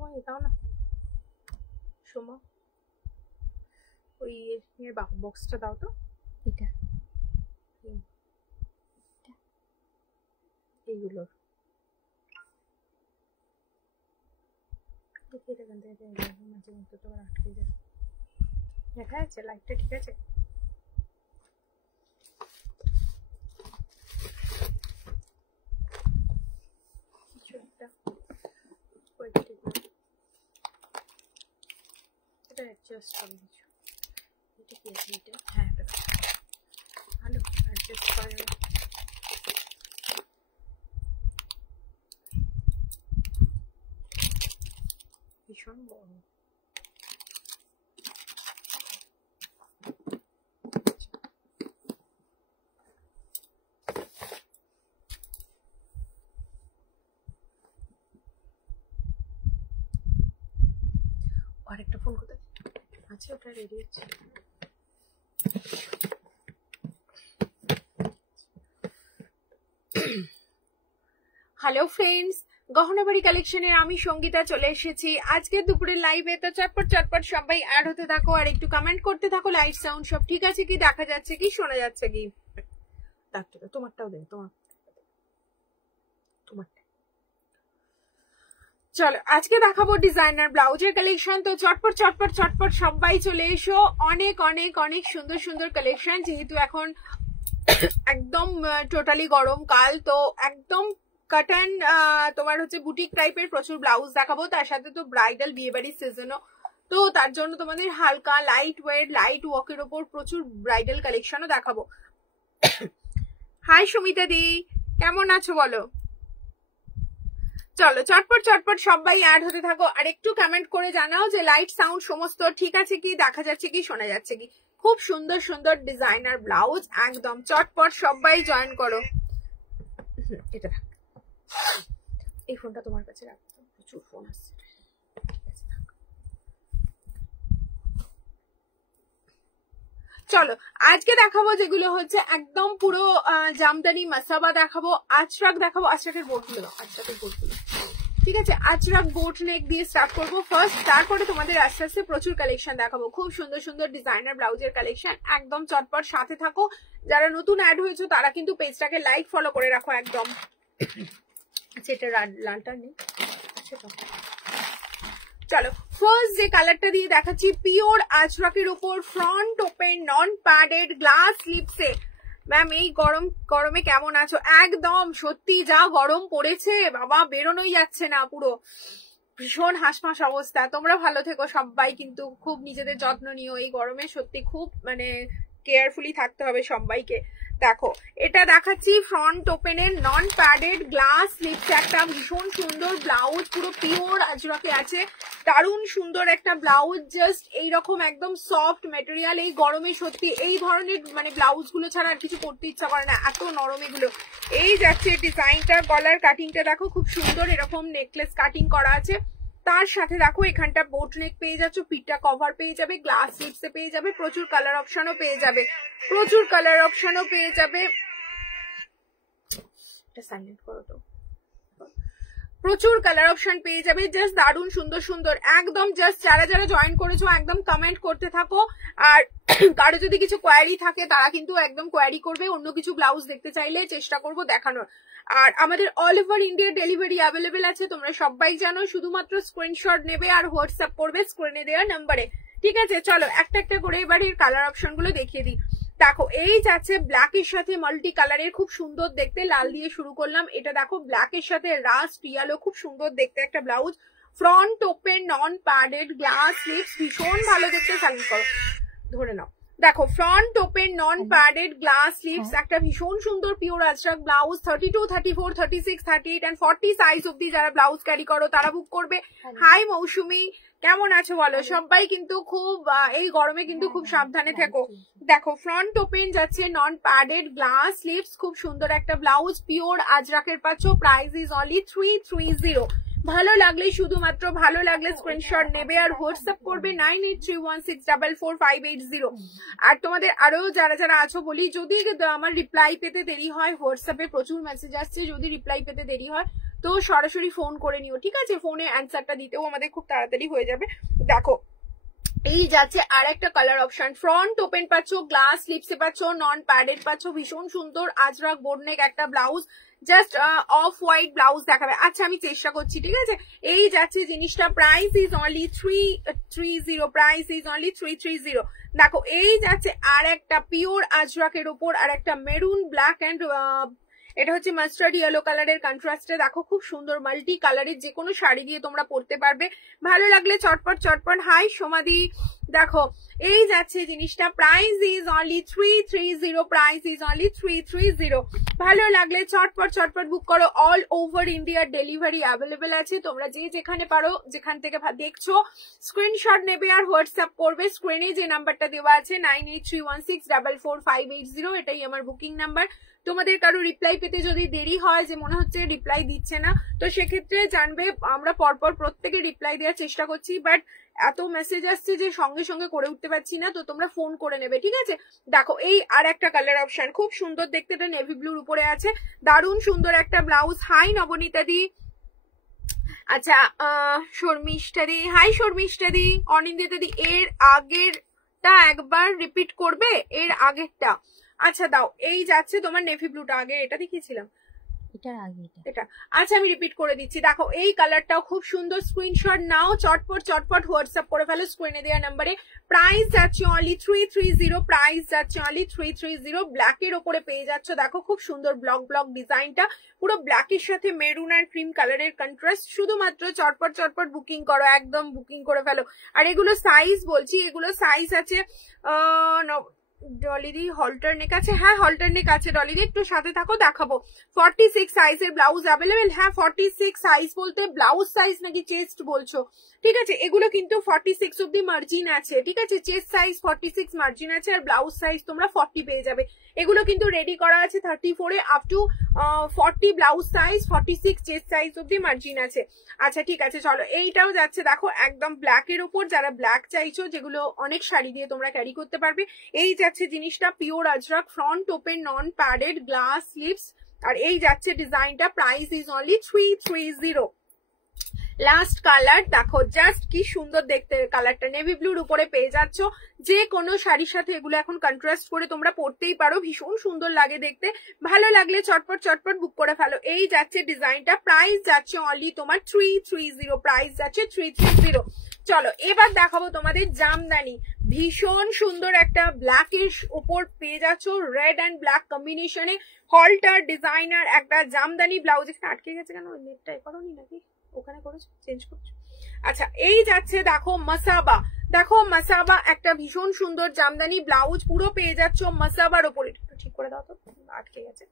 সময় দাও না সোমা, ওই এর বক্সটা দাও তো। এটা এইগুলোর মাঝে মধ্যে তো আটকে যায়। দেখা যাচ্ছে লাইটটা ঠিক আছে? কিছু একটা এটা অ্যাডজাস্ট করে দিচ্ছি। এটা কি আছে? এটা হ্যাঁ, এটা ভালো অ্যাডজাস্ট করে। ভীষণ বড়। আরেকটা ফোন কোথায় আছে? ওটা রেডি হচ্ছে। হ্যালো ফ্রেন্ডস, গহনাবাড়ি কালেকশনের আমি সঙ্গীতা চলে এসেছি আজকে দুপুরের লাইভে। তো চটপট চটপট সবাই অ্যাড হতে থাকো আর একটু কমেন্ট করতে থাকো। লাইট সাউন্ড সব ঠিক আছে কি? দেখা যাচ্ছে কি? শোনা যাচ্ছে কি? তোমারটাও দেন, তোমারটা। চলো আজকে দেখাবো ডিজাইনার ব্লাউজের কালেকশন। তো চটপট চটপট চটপট সবাই চলে এসো। অনেক অনেক অনেক সুন্দর সুন্দর কালেকশন, যেহেতু এখন একদম টোটালি গরমকাল, তো একদম কাটন তোমার হচ্ছে বুটিক টাইপের প্রচুর ব্লাউজ দেখাবো। তার সাথে তো ব্রাইডাল বিয়ে বাড়ির সিজনও, তো তার জন্য তোমাদের হালকা লাইট ওয়েট লাইট ওয়ার্কের ওপর প্রচুর ব্রাইডাল কালেকশনও দেখাবো। হাই সুমিতা দি, কেমন আছো বলো? চলো চটপট চটপট সবাই অ্যাড হতে থাকো আর একটু কমেন্ট করে জানাও যে লাইট সাউন্ড সমস্ত ঠিক আছে কি? দেখা যাচ্ছে কি? শোনা যাচ্ছে কি? খুব সুন্দর সুন্দর ডিজাইনার ব্লাউজ, একদম চটপট সবাই জয়েন করো। এটা থাক, এই ফোনটা তোমার কাছে রাখো, প্রচুর ফোন আসছে। চলো আজকে দেখাবো যেগুলো হচ্ছে একদম পুরো জামদানি মাসাবা দেখাবো, আচরাক দেখাবো। আচরাকের বোর্ডগুলো দাও, আচরাকের বোর্ডগুলো ঠিক আছে। আচরাক বোট নেক দিয়ে স্টার্ট করবো ফার্স্ট, তারপরে তোমাদের আস্তে আস্তে প্রচুর কালেকশন দেখাবো। খুব সুন্দর সুন্দর ডিজাইনার ব্লাউজের কালেকশন, একদম চটপট সাথে থাকো। যারা নতুন অ্যাড হয়েছে তারা কিন্তু পেজটাকে লাইক ফলো করে রাখো একদম। আচ্ছা এটা লালটা নেই। চলো ফার্স্ট যে কালারটা দিয়ে দেখাচ্ছি, পিওর আজরাকের উপর front open non padded glass স্লিপসে। ম্যাম এই গরমে কেমন আছো? একদম সত্যি যা গরম পড়েছে বাবা, বেরোনোই যাচ্ছে না, পুরো ভীষণ হাসমাস অবস্থা। তোমরা ভালো থেকো সবাই, কিন্তু খুব নিজেদের যত্ন নিও। এই গরমে সত্যি খুব মানে কেয়ারফুলি থাকতে হবে সবাইকে। দেখো এটা দেখাচ্ছি ফ্রন্ট ওপেনের নন প্যাডেড গ্লাস স্লিপস, একটা ভীষণ সুন্দর ব্লাউজ, পুরো পিওর আজরাকে আছে, দারুণ সুন্দর একটা ব্লাউজ। জাস্ট এইরকম একদম সফট মেটেরিয়াল। এই গরমে সত্যি এই ধরনের মানে ব্লাউজ গুলো ছাড়া আর কিছু করতে ইচ্ছা করে না, এত নরম এগুলো। এই যাচ্ছে ডিজাইনটা, গলার কাটিংটা দেখো খুব সুন্দর, এরকম নেকলেস কাটিং করা আছে। তার সাথে দেখো এখানটা বোট নেক পেয়ে যাচ্ছ, পিঠটা কভার পেয়ে যাবে, গ্লাস স্লিপসে পেয়ে যাবে, প্রচুর কালার অপশনও পেয়ে যাবে, প্রচুর কালার অপশনও পেয়ে যাবে। এটা সাইলেন্ট করো তো। প্রচুর কালার অপশন পেয়ে যাবে, জাস্ট দারুণ সুন্দর সুন্দর একদম। জাস্ট যারা যারা জয়েন করেছো একদম কমেন্ট করতে থাকো। আর কারো যদি কিছু কোয়ারি থাকে তারা কিন্তু একদম কোয়ারি করবে, অন্য কিছু ব্লাউজ দেখতে চাইলে চেষ্টা করবো দেখানোর। আর আমাদের all over India delivery available আছে, তোমরা সবাই জানো। শুধুমাত্র স্ক্রিনশট নেবে আর হোয়াটসঅ্যাপ করবে স্ক্রিনে দেওয়া নাম্বারে, ঠিক আছে? চলো একটা একটা করে এবার এর কালার অপশন গুলো দেখিয়ে দিই। দেখো এই যাচ্ছে ব্ল্যাক এর সাথে মাল্টি কালারের, খুব সুন্দর দেখতে। লাল দিয়ে শুরু করলাম, এটা দেখো ব্ল্যাক এর সাথে রাস্ট ইয়ালো, খুব সুন্দর দেখতে একটা blouse. Front open non padded glass slips, ভীষণ ভালো দেখতে। সাইলেন্ট করো, ধরে নাও। দেখো front open non padded glass slips, একটা ভীষণ সুন্দর pure Ajrakh blouse. 32, 34, 36, 38 and 40 size অব্দি যারা ব্লাউজ ক্যারি করো তারা বুক করবে। হাই মৌসুমি, কেমন আছো বলো? সবাই কিন্তু খুব এই গরমে কিন্তু খুব সাবধানে থেকো। দেখো ফ্রন্ট ওপেন যাচ্ছে নন প্যাডেড গ্লাস স্লিপস, খুব সুন্দর একটা ব্লাউজ, পিওর আজরাকের পাচ্ছ। Price is only 330। ভালো লাগলে শুধুমাত্র ভালো লাগলে স্ক্রিনশট নেবে আর হোয়াটসঅ্যাপ করবে 9831644580। আর তোমাদের আরো যারা যারা আছো বলি, যদি আমার রিপ্লাই পেতে দেরি হয়, হোয়াটসঅ্যাপে প্রচুর মেসেজ আসছে, যদি রিপ্লাই পেতে দেরি হয় তো সরাসরি ফোন করে নিও, ঠিক আছে? ফোনে অ্যান্সারটা দিতেও আমাদের খুব তাড়াতাড়ি হয়ে যাবে। দেখো এই যাচ্ছে আর একটা কালার অপশন, ফ্রন্ট ওপেন পাচ্ছ, গ্লাস স্লিপসে পাচ্ছ, নন প্যাডেড পাচ্ছ, ভীষণ সুন্দর আজরাক বোর্ডনেক একটা blouse, just off white blouse দেখাবে। আচ্ছা আমি চেষ্টা করছি, ঠিক আছে? এই যাচ্ছে জিনিসটা, price is only 330, price is only 330। দেখো এই যাচ্ছে আর একটা পিওর আজরাকের উপর আর একটা মেরুন ব্ল্যাক অ্যান্ড এটা হচ্ছে মাস্টার্ড ইয়েলো কালারের কন্ট্রাস্টে। দেখো খুব সুন্দর মাল্টি কালারের, যে কোনো শাড়ি দিয়ে তোমরা পরতে পারবে। ভালো লাগলে চটপট চটপট। হাই সোমাদি, দেখো এই যাচ্ছে জিনিসটা, price is only 330, price is only 330। ভালো লাগলে চটপট চটপট বুক করো। অল ওভার ইন্ডিয়ার ডেলিভারি অ্যাভেলেবেল আছে, তোমরা যে যেখানে পারো, যেখান থেকে দেখছো স্ক্রিনশট নেবে আর হোয়াটসঅ্যাপ করবে। স্ক্রিনে যে নাম্বারটা দেওয়া আছে 9831644580, এটাই আমার বুকিং নাম্বার। তোমাদের কারো রিপ্লাই পেতে যদি দেরি হয়, যে মনে হচ্ছে রিপ্লাই দিচ্ছে না, তো সেক্ষেত্রে জানবে আমরা পরপর প্রত্যেকে রিপ্লাই দেওয়ার চেষ্টা করছি, বাট এত মেসেজ আসছে যে সঙ্গে সঙ্গে করে উঠতে পারছি না, তো তোমরা ফোন করে নেবে, ঠিক আছে? দেখো এই আর একটা কালার অপশন, খুব সুন্দর দেখতে, এটা নেভি ব্লুর উপরে আছে, দারুণ সুন্দর একটা ব্লাউজ। হাই নবনীতা দি, আচ্ছা শর্মিষ্ঠা দি, হাই শর্মিষ্ঠা দি, অনিন্দিতা দি, এর আগেরটা একবার রিপিট করবে, এর আগেরটা। আচ্ছা দাও, এই যাচ্ছে তোমার নেভি ব্লুটা, আগে এটা দেখিয়েছিলাম, এটা আচ্ছা আমি রিপিট করে দিচ্ছি। দেখো এই কালারটাও খুব সুন্দর, স্ক্রিনশট নাও, চটপট চটপট হোয়াটসঅ্যাপ করে ফেলো স্ক্রিনে দেওয়া নাম্বারে। প্রাইস যাচ্ছে অনলি 330, প্রাইস যাচ্ছে অনলি 330। ব্ল্যাকের ওপরে পেয়ে যাচ্ছ, দেখো খুব সুন্দর ব্লক ব্লক ডিজাইনটা, পুরো ব্ল্যাকের সাথে মেরুন আর ক্রিম কালারের কন্ট্রাস্ট। শুধুমাত্র চটপট চটপট বুকিং করো, একদম বুকিং করে ফেলো। আর এগুলো সাইজ বলছি, এগুলো সাইজ আছে ডলিদি হল্টার নেক আছে, হ্যাঁ হল্টার নেক আছে ডলিদি, একটু সাথে থাকো দেখাবো। 46 সাইজের ব্লাউজ অ্যাভেলেবেল, হ্যাঁ 46 সাইজ বলতে ব্লাউজ সাইজ নাকি চেস্ট বলছো? ঠিক আছে, এগুলো কিন্তু 46 অব্দি মার্জিন আছে, ঠিক আছে? চেস্ট সাইজ 46 মার্জিন আছে, আর ব্লাউজ সাইজ তোমরা 40 পেয়ে যাবে। এগুলো কিন্তু রেডি করা আছে 34-এ up to 40 blouse size, 46 chest size অব্দি মার্জিন আছে। আচ্ছা ঠিক আছে, চলো এইটাও যাচ্ছে, দেখো একদম ব্ল্যাকের উপর, যারা ব্ল্যাক চাইছো, যেগুলো অনেক শাড়ি দিয়ে তোমরা ক্যারি করতে পারবে, এই যাচ্ছে জিনিসটা, pure ajrak, front open, non padded, glass slips, আর এই যাচ্ছে ডিজাইনটা। Price is only 330। Last colour দেখো, জাস্ট কি সুন্দর দেখতে কালারটা, নেভি ব্লুর উপরে পেয়ে যাচ্ছ। যে কোনো শাড়ির সাথে এগুলো এখন কন্ট্রাস্ট করে তোমরা পরতেই পারো, ভীষণ সুন্দর লাগে দেখতে। ভালো লাগলে চটপট চটপট বুক করে ফেলো। এই যাচ্ছে ডিজাইনটা, প্রাইস যাচ্ছে অনলি তোমার 330, প্রাইস যাচ্ছে 330। চলো এবার দেখাবো তোমাদের জামদানি, ভীষণ সুন্দর একটা ব্ল্যাকের উপর পেয়ে যাচ্ছ, রেড অ্যান্ড ব্ল্যাক কম্বিনেশনে, হলটার ডিজাইনার একটা জামদানি ব্লাউজ। এখানে আটকে গেছে কেন, নেটটা করোনি নাকি ওখানে করেছো, চেঞ্জ করছো? আচ্ছা এই যাচ্ছে দেখো মাসাবা, দেখো মাসাবা একটা ভীষণ সুন্দর জামদানি ব্লাউজ, পুরো পেয়ে যাচ্ছ মাসাবার ওপরে, একটু ঠিক করে দাও তো, আটকে গেছে।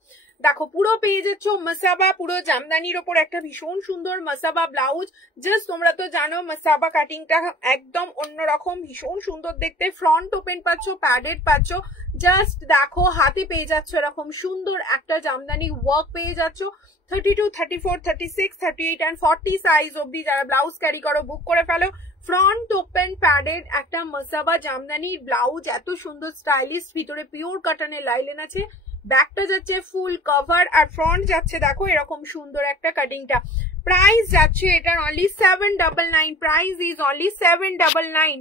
দেখো পুরো পেয়ে যাচ্ছ মাসাবা, পুরো জামদানির ওপর একটা ভীষণ সুন্দর মাসাবা ব্লাউজ। জাস্ট তোমরা তো জানো মাসাবা কাটিংটা একদম অন্যরকম, ভীষণ সুন্দর দেখতে। ফ্রন্ট ওপেন পাচ্ছ, প্যাডেড পাচ্ছ, জাস্ট দেখো হাতে পেয়ে যাচ্ছ এরকম সুন্দর একটা জামদানি ওয়ার্ক পেয়ে যাচ্ছ। 32, 34, 36, 38 and 40 সাইজ অব্দি যারা ব্লাউজ ক্যারি করো বুক করে ফেলো। ফ্রন্ট ওপেন প্যাডেড একটা মাসাবা জামদানি ব্লাউজ, এত সুন্দর স্টাইলিশ, ভিতরে পিওর কটনের লাইলেন আছে, ব্যাকটা যাচ্ছে ফুল কভার, আর ফ্রন্ট যাচ্ছে দেখো এরকম সুন্দর একটা কাটিংটা। প্রাইস যাচ্ছে এটার অনলি 799, প্রাইস ইজ অনলি 799।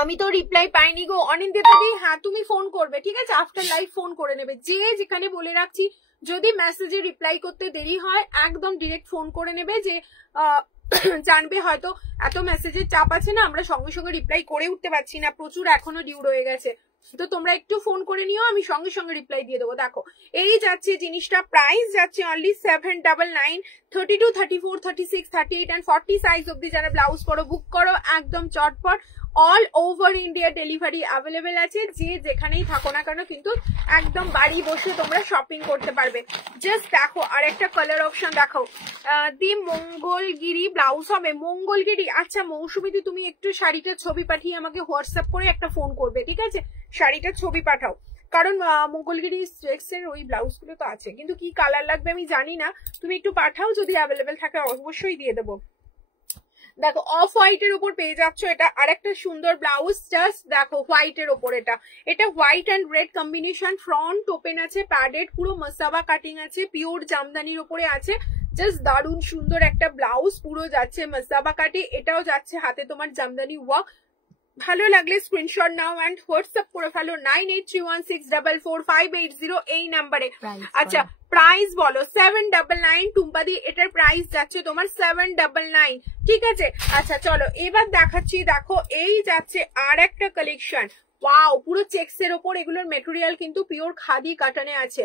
আমি তো রিপ্লাই পাইনি গো অনিন্দিতা দি, হ্যাঁ তুমি ফোন করবে, ঠিক আছে? আফটার লাইভ ফোন করে নেবে, যে যেখানে বলে রাখছি, যদি মেসেজে রিপ্লাই করতে দেরি হয় একদম ডিরেক্ট ফোন করে নেবে, যে জানবে হয়তো এত মেসেজের চাপ আছে না, আমরা সঙ্গে সঙ্গে রিপ্লাই করে উঠতে পারছি না, প্রচুর এখনো ডিউ রয়ে গেছে, তো তোমরা একটু ফোন করে নিও, আমি সঙ্গে সঙ্গে রিপ্লাই দিয়ে দেবো। দেখো এই যাচ্ছে জিনিসটা, প্রাইস যাচ্ছে অনলি 799। 32, 34, 36, 38 and 40 সাইজ অব্দি যারা ব্লাউজ পরো বুক করো, একদম চটপট। All over India delivery available আছে, যে যেখানেই থাকো না কেন কিন্তু একদম বাড়ি বসে তোমরা শপিং করতে পারবে। জাস্ট দেখো আর একটা কালার অপশন দেখো, দি মঙ্গলগিরি ব্লাউজ হবে, মঙ্গলগিরি। আচ্ছা মৌসুমীদি, তুমি একটু শাড়িটার ছবি পাঠিয়ে আমাকে হোয়াটসঅ্যাপ করে একটা ফোন করবে, ঠিক আছে? শাড়িটার ছবি পাঠাও, কারণ মোগলগিরি চেক্সের ওই ব্লাউজ গুলো তো আছে, কিন্তু কি কালার লাগবে আমি জানি না, তুমি একটু পাঠাও, যদি অ্যাভেলেবেল থাকে অবশ্যই দিয়ে দেবো। দেখো অফ হোয়াইট এর উপর পেয়ে যাচ্ছ এটা আরেকটা সুন্দর ব্লাউজ, জাস্ট দেখো হোয়াইট এর উপর, এটা white and red combination, front open আছে, প্যাডেড, পুরো মাসাবা কাটিং আছে, পিওর জামদানির উপরে আছে, জাস্ট দারুণ সুন্দর একটা ব্লাউজ, পুরো যাচ্ছে মাসাবা কাটি, এটাও যাচ্ছে হাতে তোমার জামদানি ওয়ার্ক। ভালো লাগলে স্ক্রিনশট নাও এন্ড হোয়াটসঅ্যাপ করে ফেলো 9831644580 এই নাম্বারে। আচ্ছা প্রাইস বলো 799 টুম্পাদি, এটার প্রাইস যাচ্ছে তোমার 799, ঠিক আছে। আচ্ছা চলো এবার দেখাচ্ছি, দেখো এই যাচ্ছে আর একটা কালেকশন, ওয়াও পুরো চেক্স এর ওপর, এগুলোর মেটেরিয়াল কিন্তু পিওর খাদি কাটানে আছে,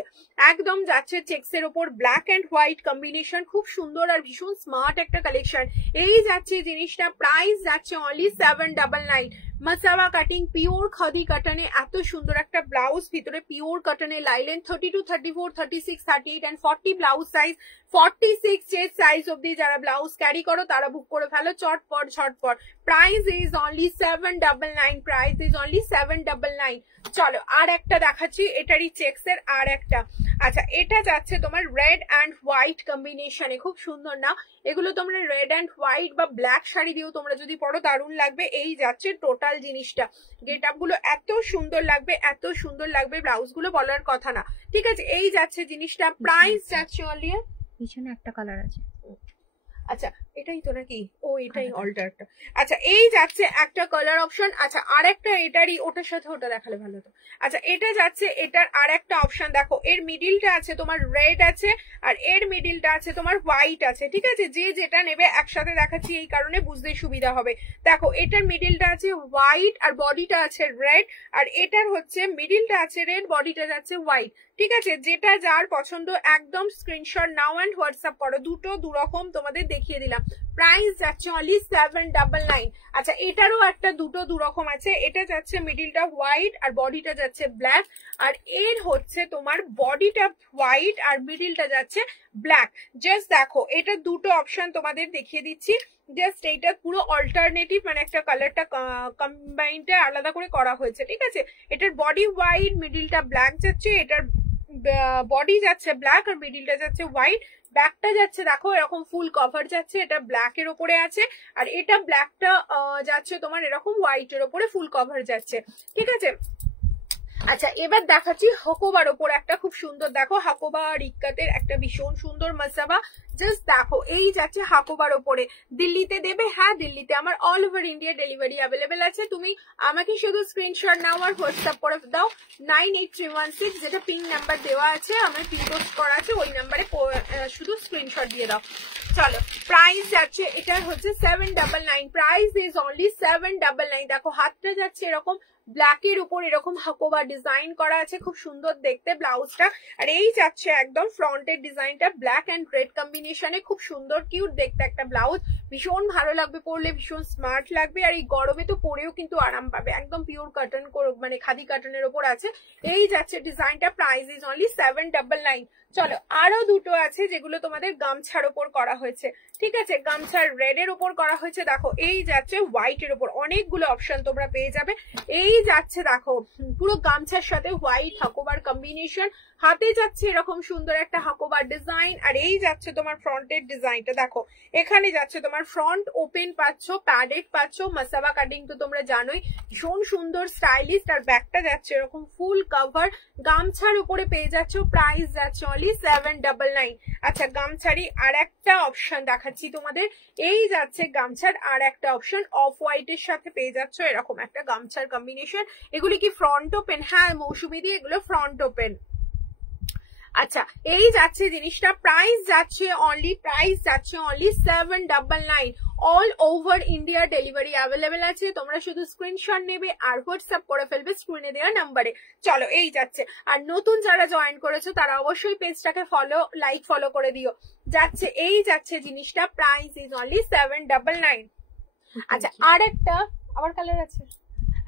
একদম যাচ্ছে চেক্স এর ওপর, ব্ল্যাক এন্ড হোয়াইট কম্বিনেশন, খুব সুন্দর আর ভীষণ স্মার্ট একটা কালেকশন। এই যাচ্ছে জিনিসটা, প্রাইস যাচ্ছে only 799, Masaba cutting, pure khadi কাটানে, এত সুন্দর একটা ব্লাউজ, ভিতরে পিওর কাটানে lining, 32, 34, 36, 38 and 40 blouse size, 46 chest size অব্দি যারা ব্লাউজ ক্যারি করো তারা বুক করে ফেলো চটপট ঝটপট। Price is only 799, price is only 799। চলো আর একটা দেখাচ্ছি, এটারই চেক্স এর আর একটা। আচ্ছা এটা যাচ্ছে তোমার রেড অ্যান্ড হোয়াইট কম্বিনেশনে, খুব সুন্দর না এগুলো, তোমরা রেড অ্যান্ড হোয়াইট বা ব্ল্যাক শাড়ি দিয়েও তোমরা যদি পরো দারুণ লাগবে। এই যাচ্ছে টোটাল জিনিসটা, গেট আপ গুলো এত সুন্দর লাগবে, এত সুন্দর লাগবে, ব্লাউজ গুলো বলার কথা না, ঠিক আছে। এই যাচ্ছে জিনিসটা, প্রাইস যাচ্ছে অনলি, পিছনে একটা কালার আছে, আচ্ছা এটাই তো নাকি, ও এটাই অল্টারটা। আচ্ছা এই যাচ্ছে একটা কালার অপশন, আচ্ছা আর একটা এটারই, ওটার সাথে ওটা দেখালে ভালো হতো। আচ্ছা এটা যাচ্ছে এটার আর একটা অপশন, দেখো এর মিডিলটা আছে তোমার রেড আছে, আর এর মিডিলটা আছে তোমার হোয়াইট আছে, ঠিক আছে। যে যেটা নেবে একসাথে দেখাচ্ছি এই কারণে বুঝতে সুবিধা হবে। দেখো এটার মিডিলটা আছে হোয়াইট আর বডিটা আছে রেড, আর এটার হচ্ছে মিডিলটা আছে রেড, বডিটা যাচ্ছে হোয়াইট, ঠিক আছে। যেটা যার পছন্দ একদম স্ক্রিনশট নাও এন্ড হোয়াটসঅ্যাপ করো, দুটো দুরকম তোমাদের দেখিয়ে দিলাম। প্রাইস যাচ্ছে অনলি 799। আচ্ছা এটারও একটা দুটো দুরকম আছে, এটা যাচ্ছে মিডিলটা হোয়াইট আর বডিটা যাচ্ছে ব্ল্যাক, আর এর হচ্ছে তোমার বডিটা হোয়াইট আর মিডিলটা যাচ্ছে ব্ল্যাক। জাস্ট দেখো এটা দুটো অপশন তোমাদের দেখিয়ে দিচ্ছি, জাস্ট এইটা পুরো অল্টারনেটিভ, মানে একটা কালারটা কম্বাইনটা আলাদা করে করা হয়েছে, ঠিক আছে। এটার বডি হোয়াইট, মিডিলটা ব্ল্যাক যাচ্ছে, এটার বডি যাচ্ছে ব্ল্যাক আর মিডিলটা যাচ্ছে হোয়াইট, ব্যাকটা যাচ্ছে দেখো এরকম ফুল কভার যাচ্ছে, এটা ব্ল্যাক এর উপরে আছে, আর এটা ব্ল্যাকটা যাচ্ছে তোমার এরকম হোয়াইট এর উপরে ফুল কভার যাচ্ছে, ঠিক আছে। আচ্ছা এবার দেখাচ্ছি হাকোবার ওপর একটা খুব সুন্দর, দেখো হাকোবা আর ইক্কাতের একটা ভীষণ সুন্দর মাসাবা, জাস্ট দেখো এই যাচ্ছে হাকোবার ওপরে। দিল্লিতে দেবে? হ্যাঁ দিল্লিতে আমার all over India delivery available আছে, তুমি আমাকে শুধু স্ক্রিনশট নাও আর হোয়াটসঅ্যাপ করে দাও 98316, যেটা পিন নাম্বার দেওয়া আছে, আমার পিন পোস্ট করা আছে, ওই নাম্বারে শুধু স্ক্রিনশট দিয়ে দাও। চলো প্রাইস যাচ্ছে এটার হচ্ছে 799, প্রাইস ইজ অনলি 799। দেখো হাতটা যাচ্ছে এরকম ব্ল্যাকের উপর এরকম হাকোবা ডিজাইন করা আছে, খুব সুন্দর দেখতে ব্লাউজটা, আর এই যাচ্ছে একদম ফ্রন্টের ডিজাইনটা ব্ল্যাক এন্ড রেড কম্বিনেশনে, খুব সুন্দর কিউট দেখতে একটা ব্লাউজ, ভীষণ ভালো লাগবে পরলে, ভীষণ স্মার্ট লাগবে, আর এই গরমে তো পরেও কিন্তু আরাম পাবে, একদম পিওর কটন মানে খাদি কটনের উপর আছে। এই যাচ্ছে ডিজাইনটা, প্রাইস ইজ অনলি 799। চলো আরো দুটো আছে যেগুলো তোমাদের গামছার ওপর করা হয়েছে, ঠিক আছে, গামছার রেড এর উপর করা হয়েছে, দেখো এই যাচ্ছে হোয়াইট এর উপর, অনেকগুলো অপশন তোমরা পেয়ে যাবে। এই যাচ্ছে দেখো পুরো গামছার সাথে হোয়াইট হাকোবার কম্বিনেশন, হাতে যাচ্ছে এরকম সুন্দর একটা হাকোবার ডিজাইন, আর এই যাচ্ছে তোমার ফ্রন্টের ডিজাইনটা, দেখো এখানে যাচ্ছে তোমার ফ্রন্ট ওপেন পাচ্ছ, প্যাডেড পাচ্ছ, মাসাবা কাটিং তো তোমরা জানোই, ভীষণ সুন্দর স্টাইলিশ, আর ব্যাকটা যাচ্ছে এরকম ফুল কভার, গামছার উপরে পেয়ে যাচ্ছ, প্রাইস যাচ্ছে অনলি 799। আচ্ছা গামছারি আর একটা অপশন দেখাচ্ছি তোমাদের, এই যাচ্ছে গামছার আর একটা অপশন, অফ হোয়াইটের সাথে পেয়ে যাচ্ছ এরকম একটা গামছার কম্বিনেশন। এগুলি কি ফ্রন্ট ওপেন? হ্যাঁ মৌসুমি দিয়ে এগুলো ফ্রন্ট ওপেন। আচ্ছা এই যাচ্ছে জিনিসটা, প্রাইস যাচ্ছে only 799, all over India delivery available আছে, তোমরা শুধু স্ক্রিনশট নেবে আর হোয়াটসঅ্যাপ করে ফেলবে স্ক্রিনে দেওয়া নাম্বারে। চলো এই যাচ্ছে, আর নতুন যারা জয়েন করেছো তারা অবশ্যই পেজটাকে লাইক ফলো করে দিও। যাচ্ছে এই যাচ্ছে জিনিসটা, প্রাইস ইজ অনলি 799। আচ্ছা আর একটা আবার কালার আছে,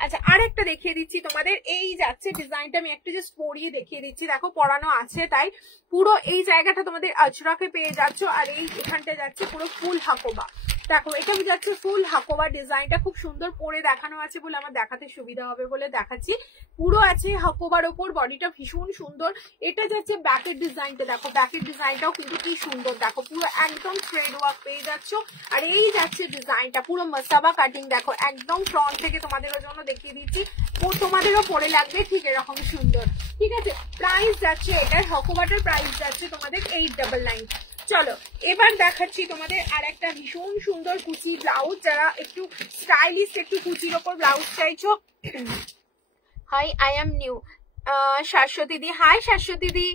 আচ্ছা আর একটা দেখিয়ে দিচ্ছি তোমাদের, এই যাচ্ছে ডিজাইনটা, আমি একটা জাস্ট পরিয়ে দেখিয়ে দিচ্ছি, দেখো পরানো আছে তাই পুরো এই জায়গাটা তোমাদের আজরাকে পেয়ে যাচ্ছ, আর এই এখানটা যাচ্ছে পুরো ফুল হাকোবা, দেখো এটা যাচ্ছে ফুল হাকোবা ডিজাইনটা খুব সুন্দর পরে দেখানো আছে বলে আমার দেখাতে সুবিধা হবে বলে দেখাচ্ছি। পুরো আছে হাকোবার ওপর, বডিটা ভীষণ সুন্দর। এটা যাচ্ছে ব্যাকের ডিজাইনটা, দেখো ব্যাকের ডিজাইনটাও কিন্তু কি সুন্দর, দেখো পুরো একদম থ্রেড ওয়ার্ক পেয়ে যাচ্ছ। আর এই যাচ্ছে ডিজাইনটা পুরো মাসাবা কাটিং, দেখো একদম ফ্রন্ট থেকে তোমাদের জন্য দেখিয়ে দিচ্ছি, তোমাদেরও পরে লাগবে ঠিক এরকম সুন্দর। ঠিক আছে, প্রাইস যাচ্ছে এটার হাকোবাটার প্রাইস যাচ্ছে তোমাদের 899। চলো এবার দেখাচ্ছি তোমাদের আর একটা ভীষণ সুন্দর কুচি ব্লাউজ, যারা একটু স্টাইলিশ একটু কুচির ওপর ব্লাউজ চাইছো। Hi I am new Shashwati di, hi Shashwati di,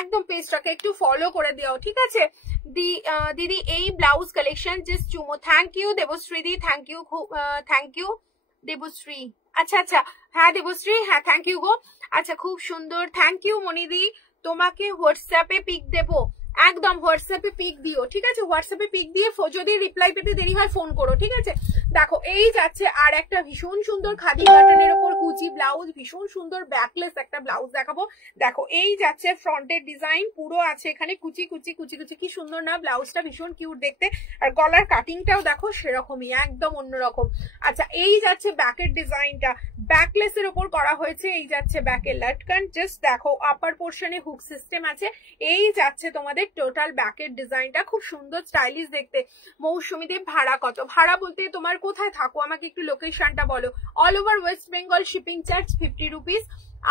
একদম পেজটাকে একটু ফলো করে দিও, ঠিক আছে দিদি। এই ব্লাউজ কালেকশন জাস্ট চুমো, thank you Debashree di, thank you, thank you Debashree. আচ্ছা আচ্ছা, হ্যাঁ দেবশ্রী, হ্যাঁ থ্যাংক ইউ গো। আচ্ছা খুব সুন্দর, থ্যাংক ইউ মনিদি। তোমাকে হোয়াটসঅ্যাপে পিক দেবো, একদম হোয়াটসঅ্যাপে পিক দিও, ঠিক আছে। হোয়াটসঅ্যাপে পিক দিয়ে যদি রিপ্লাই পেতে দেরি হয় ফোন করো, ঠিক আছে। দেখো এই যাচ্ছে আর একটা ভীষণ সুন্দর খাদি কটনের উপর কুচি ব্লাউজ, ভীষণ সুন্দর ব্যাকলেস একটা ব্লাউজ দেখাবো। দেখো এই যাচ্ছে ফ্রন্টের ডিজাইন, পুরো আছে এখানে কুচি কুচি কুচি কুচি, কি সুন্দর না ব্লাউজটা, ভীষণ কিউট দেখতে। আর গলার কাটিংটাও দেখো সেরকমই, একদম অন্যরকম। আচ্ছা এই যাচ্ছে ব্যাকের ডিজাইনটা, ব্যাকলেসের উপর করা হয়েছে। এই যাচ্ছে ব্যাকের লাটকান, জাস্ট দেখো আপার পোর্শনে হুক সিস্টেম আছে। এই যাচ্ছে তোমাদের টোটাল ব্যাকের ডিজাইনটা, খুব সুন্দর স্টাইলিশ দেখতে। মৌসুমী দেব, ভাড়া কত? ভাড়া বলতে তোমার কোথায় থাকো আমাকে একটু লোকেশনটা বলো। All over West Bengal shipping charge 50 rupees,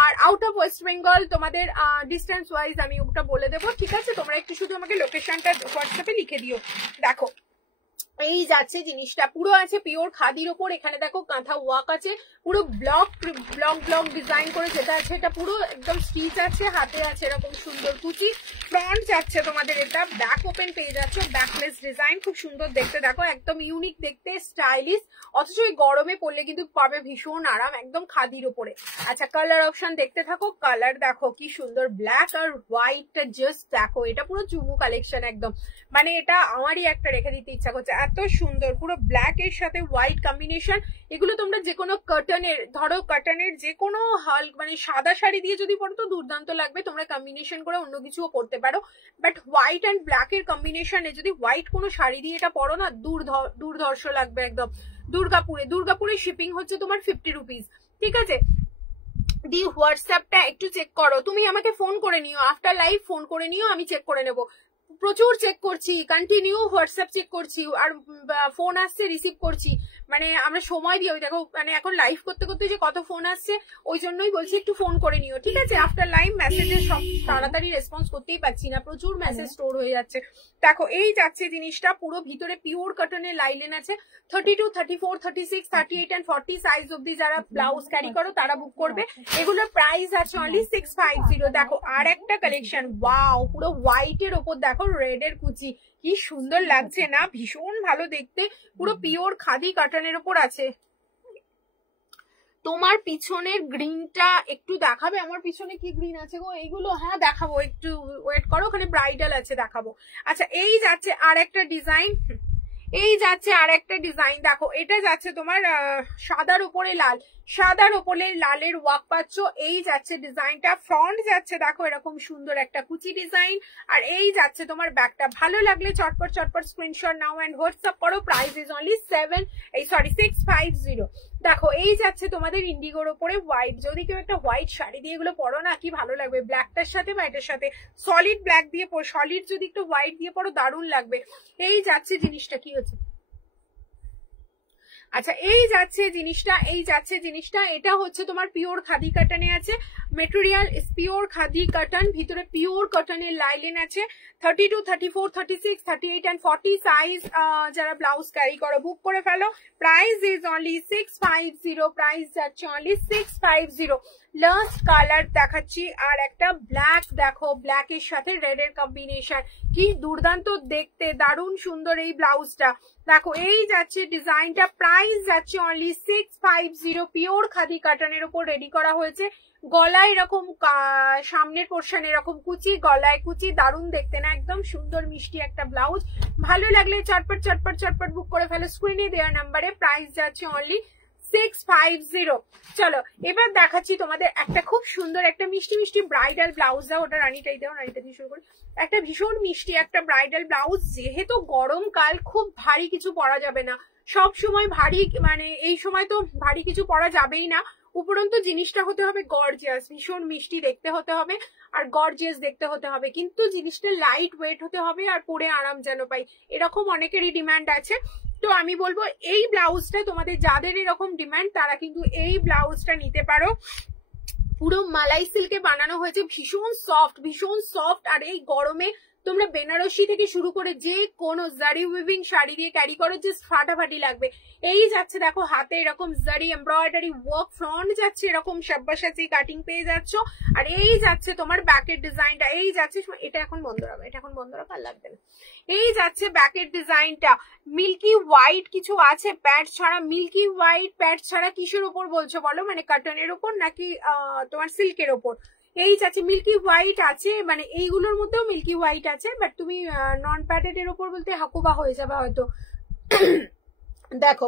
আর আউট অফ ওয়েস্ট বেঙ্গল তোমাদের ডিস্টেন্স ওয়াইজ আমি ওটা বলে দেবো, ঠিক আছে। তোমরা একটু শুধু আমাকে লোকেশনটা হোয়াটসঅ্যাপে লিখে দিও। দেখো এই যাচ্ছে জিনিসটা, পুরো আছে পিওর খাদির ওপর। এখানে দেখো কাঁথা ওয়ার্ক আছে, পুরো ব্লক ব্লক ব্লক ডিজাইন করে যেটা আছে, এটা পুরো একদম স্টিচ আছে, হাতে আছে এরকম সুন্দর কুচি। ফ্রন্ট যাচ্ছে তোমাদের এটা, ব্যাক ওপেন পেয়ে যাচ্ছে, ব্যাকলেস ডিজাইন, খুব সুন্দর দেখতে, দেখো একদম ইউনিক দেখতে, স্টাইলিশ। অথচ এই গরমে পড়লে কিন্তু পাবে ভীষণ আরাম, একদম খাদির ওপরে। আচ্ছা কালার অপশন দেখতে থাকো, কালার দেখো কি সুন্দর, ব্ল্যাক আর হোয়াইটটা জাস্ট দেখো, এটা পুরো চুমু কালেকশন একদম, মানে এটা আমারই একটা রেখে দিতে ইচ্ছা করছে, এত সুন্দর। পুরো ব্ল্যাক এর সাথে হোয়াইট কম্বিনেশন, এগুলো তোমরা যে কোনো কটনের, ধরো কটনের যে কোনো হাল মানে সাদা শাড়ি দিয়ে যদি পরো তো দুর্দান্ত লাগবে, তোমরা কম্বিনেশন করে অন্য কিছুও করতে পারো। বাট হোয়াইট অ্যান্ড ব্ল্যাক এর কম্বিনেশনে যদি হোয়াইট কোনো শাড়ি দিয়ে এটা পরো না, দুর্ধর্ষ লাগবে একদম। দুর্গাপুরে শিপিং হচ্ছে তোমার 50 রুপিস, ঠিক আছে। দি হোয়াটসঅ্যাপটা একটু চেক করো, তুমি আমাকে ফোন করে নিও, আফটার লাইভ ফোন করে নিও, আমি চেক করে নেবো। প্রচুর চেক করছি, কন্টিনিউ হোয়াটসঅ্যাপ চেক করছি, আর ফোন আসছে রিসিভ করছি, মানে আমরা সময় দিই। ওই দেখো মানে এখন লাইভ করতে করতে যে কত ফোন আসছে, ওই জন্যই বলছি একটু ফোন করে নিও, ঠিক আছে। আফটার লাইভ মেসেজের সব তাড়াতাড়ি রেসপন্স করতেই পারছি না, প্রচুর মেসেজ স্টোর হয়ে যাচ্ছে। দেখো এই যাচ্ছে জিনিসটা, পুরো ভিতরে পিওর কটনের লাইলেন আছে। 32, 34, 36, 38 and 40 সাইজ অব্দি যারা ব্লাউজ ক্যারি করো তারা বুক করবে। এগুলোর প্রাইস আছে অনলি 650। দেখো আর একটা কালেকশন, ওয়াও, পুরো হোয়াইট এর ওপর দেখো রেড এর কুচি, কি সুন্দর লাগছে না, ভীষণ ভালো দেখতে, পুরো পিওর খাদি কটনের উপর আছে। তোমার পিছনের গ্রিনটা একটু দেখাবে, আমার পিছনে কি গ্রিন আছে গো? এইগুলো হ্যাঁ দেখাবো, একটু ওয়েট করো, ওখানে ব্রাইডাল আছে দেখাবো। আচ্ছা এই যাচ্ছে আর একটা ডিজাইন, এই যাচ্ছে আর একটা ডিজাইন, দেখো এটা যাচ্ছে তোমার সাদার উপরে লাল, সাদার উপরে লালের ওয়ার্ক পাচ্ছ। এই যাচ্ছে ডিজাইনটা, ফ্রন্ট যাচ্ছে দেখো এরকম সুন্দর একটা কুচি ডিজাইন, আর এই যাচ্ছে তোমার ব্যাকটা। ভালো লাগলে চটপট চটপট স্ক্রিনশট নাও এন্ড হোয়াটসঅ্যাপ করো। Price is only 650। দেখো এই যাচ্ছে তোমাদের ইন্ডিগোর ওপরে হোয়াইট, যদি কেউ একটা হোয়াইট শাড়ি দিয়ে এগুলো পরো না কি ভালো লাগবে, ব্ল্যাকটার সাথে বা এটার সাথে সলিড ব্ল্যাক দিয়ে পরো, সলিড যদি একটু হোয়াইট দিয়ে পরো দারুণ লাগবে। এই যাচ্ছে জিনিসটা, কি হচ্ছে? আচ্ছা এই যাচ্ছে জিনিসটা, এই যাচ্ছে জিনিসটা, এটা হচ্ছে তোমার পিওর খাদি কটনে আছে, material is pure khadi cotton, ভিতরে পিওর কটনের লাইলেন আছে। 32, 34, 36, 38 and 40 সাইজ যারা ব্লাউজ ক্যারি করো বুক করে ফেলো। প্রাইস ইজ অনলি 650, প্রাইস যাচ্ছে অনলি 650। লাস্ট কালার দেখাচ্ছি, আর একটা ব্ল্যাক, দেখো ব্ল্যাক এর সাথে রেড এর কম্বিনেশন, কি দুর্দান্ত দেখতে, দারুণ সুন্দর এই ব্লাউজটা। দেখো এই যাচ্ছে ডিজাইনটা, প্রাইস যাচ্ছে অনলি 650। পিওর খাদি কটনের উপর রেডি করা হয়েছে। গলায় এরকম সামনের পোর্শন এরকম কুচি, গলায় কুচি, দারুণ দেখতে না, একদম সুন্দর মিষ্টি একটা ব্লাউজ। ভালো লাগলে চটপট চটপট চটপট বুক করে ফেলো স্ক্রিনে দেওয়া নাম্বারে। প্রাইস যাচ্ছে অনলি 650। চলো এবার দেখাচ্ছি তোমাদের একটা খুব সুন্দর একটা মিষ্টি মিষ্টি ব্রাইডাল ব্লাউজ। দাও ওটা, রানীটাই দাও, রানীটা দিয়ে শুরু করি। একটা ভীষণ মিষ্টি একটা ব্রাইডাল ব্লাউজ। যেহেতু গরমকাল, খুব ভারী কিছু পরা যাবে না, সব সময় ভারী, মানে এই সময় তো ভারী কিছু পরা যাবেই না। উপরন্তু জিনিসটা হতে হবে গর্জিয়াস, ভীষণ মিষ্টি দেখতে হতে হবে আর গর্জিয়াস দেখতে হতে হবে, কিন্তু জিনিসটা লাইট ওয়েট হতে হবে আর পরে আরাম যেন পাই, এরকম অনেকেরই ডিমান্ড আছে। তো আমি বলবো এই ব্লাউজটা তোমাদের যাদের এরকম ডিমান্ড তারা কিন্তু এই ব্লাউজটা নিতে পারো। পুরো মালাই সিল্কে বানানো হয়েছে, ভীষণ সফট। আর এই গরমে তোমরা বেনারসি থেকে শুরু করে যে কোনো জারি উইভিং শাড়ি দিয়ে ক্যারি করো, জাস্ট ফাটাফাটি লাগবে। এই যাচ্ছে দেখো হাতে এরকম জারি এমব্রয়ডারি ওয়ার্ক, ফ্রন্ট যাচ্ছে এরকম সাব্বাসাচি কাটিং পেয়ে যাচ্ছ। আর এই যাচ্ছে তোমার ব্যাকের ডিজাইনটা, এই যাচ্ছে, এটা এখন বন্ধ রাখো, এটা এখন বন্ধ রাখো, আর লাগবে না। এই যাচ্ছে ব্যাকের ডিজাইনটা, মিল্কি হোয়াইট কিছু আছে প্যাড ছাড়া। মিল্কি হোয়াইট প্যাড ছাড়া কিসের উপর বলছো বলো, মানে কটনের উপর নাকি তোমার সিল্কের উপর? এই যাচ্ছে মিল্কি হোয়াইট আছে, মানে এইগুলোর মধ্যেও মিল্কি হোয়াইট আছে, বাট তুমি নন প্যাডেড এর উপর বলতে হাকুবা হয়ে যাবে হয়তো। দেখো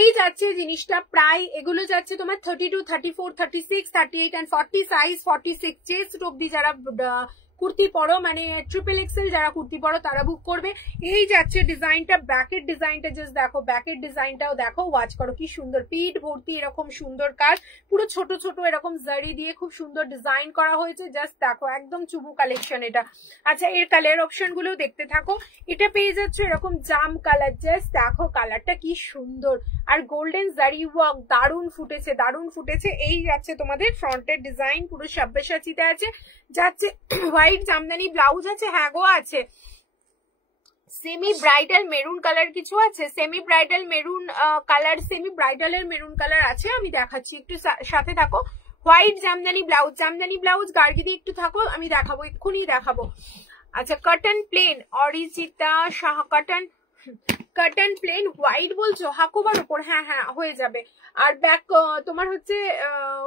এই যাচ্ছে জিনিসটা, প্রায় এগুলো যাচ্ছে তোমার 32, 34, 36, 38 and 40 সাইজ। 46 চেস্ট অব্দি যারা কুর্তি পরো, মানে ট্রিপল এক্সেল যারা কুর্তি পরো তারা বুক করবে। এই যাচ্ছে ডিজাইনটা, ব্যাকের ডিজাইনটা জাস্ট দেখো, ব্যাকের ডিজাইনটাও দেখো, ওয়াচ করো কি সুন্দর, পিঠ ভর্তি এরকম সুন্দর কাজ, পুরো ছোট ছোট এরকম জারি দিয়ে খুব সুন্দর ডিজাইন করা হয়েছে, জাস্ট দেখো একদম চুবু কালেকশন এটা। আচ্ছা এর কালার অপশন গুলো দেখতে থাকো। এটা পেয়ে যাচ্ছ এরকম জাম কালার, জাস্ট দেখো কালারটা কি সুন্দর, আর গোল্ডেন জারি ওয়ার্ক, দারুণ ফুটেছে। এই যাচ্ছে তোমাদের ফ্রন্টের ডিজাইন, পুরো সাব্বাসাচিতে আছে, যাচ্ছে হোয়াইট জামদানি ব্লাউজ আছে, হ্যাঁ গো আছে। সেমি ব্রাইডাল মেরুন কালার কিছু আছে, semi bridal maroon colour, semi ব্রাইডালের মেরুন কালার আছে, আমি দেখাচ্ছি, একটু সাথে থাকো। হোয়াইট জামদানি ব্লাউজ গার্গি দিয়ে একটু থাকো, আমি দেখাবো, এক্ষুনি দেখাবো। আচ্ছা cotton plain, Arijita Shah cotton plain white বলছো, হাকুবার উপর, হ্যাঁ হ্যাঁ হয়ে যাবে। আর ব্যাক তোমার হচ্ছে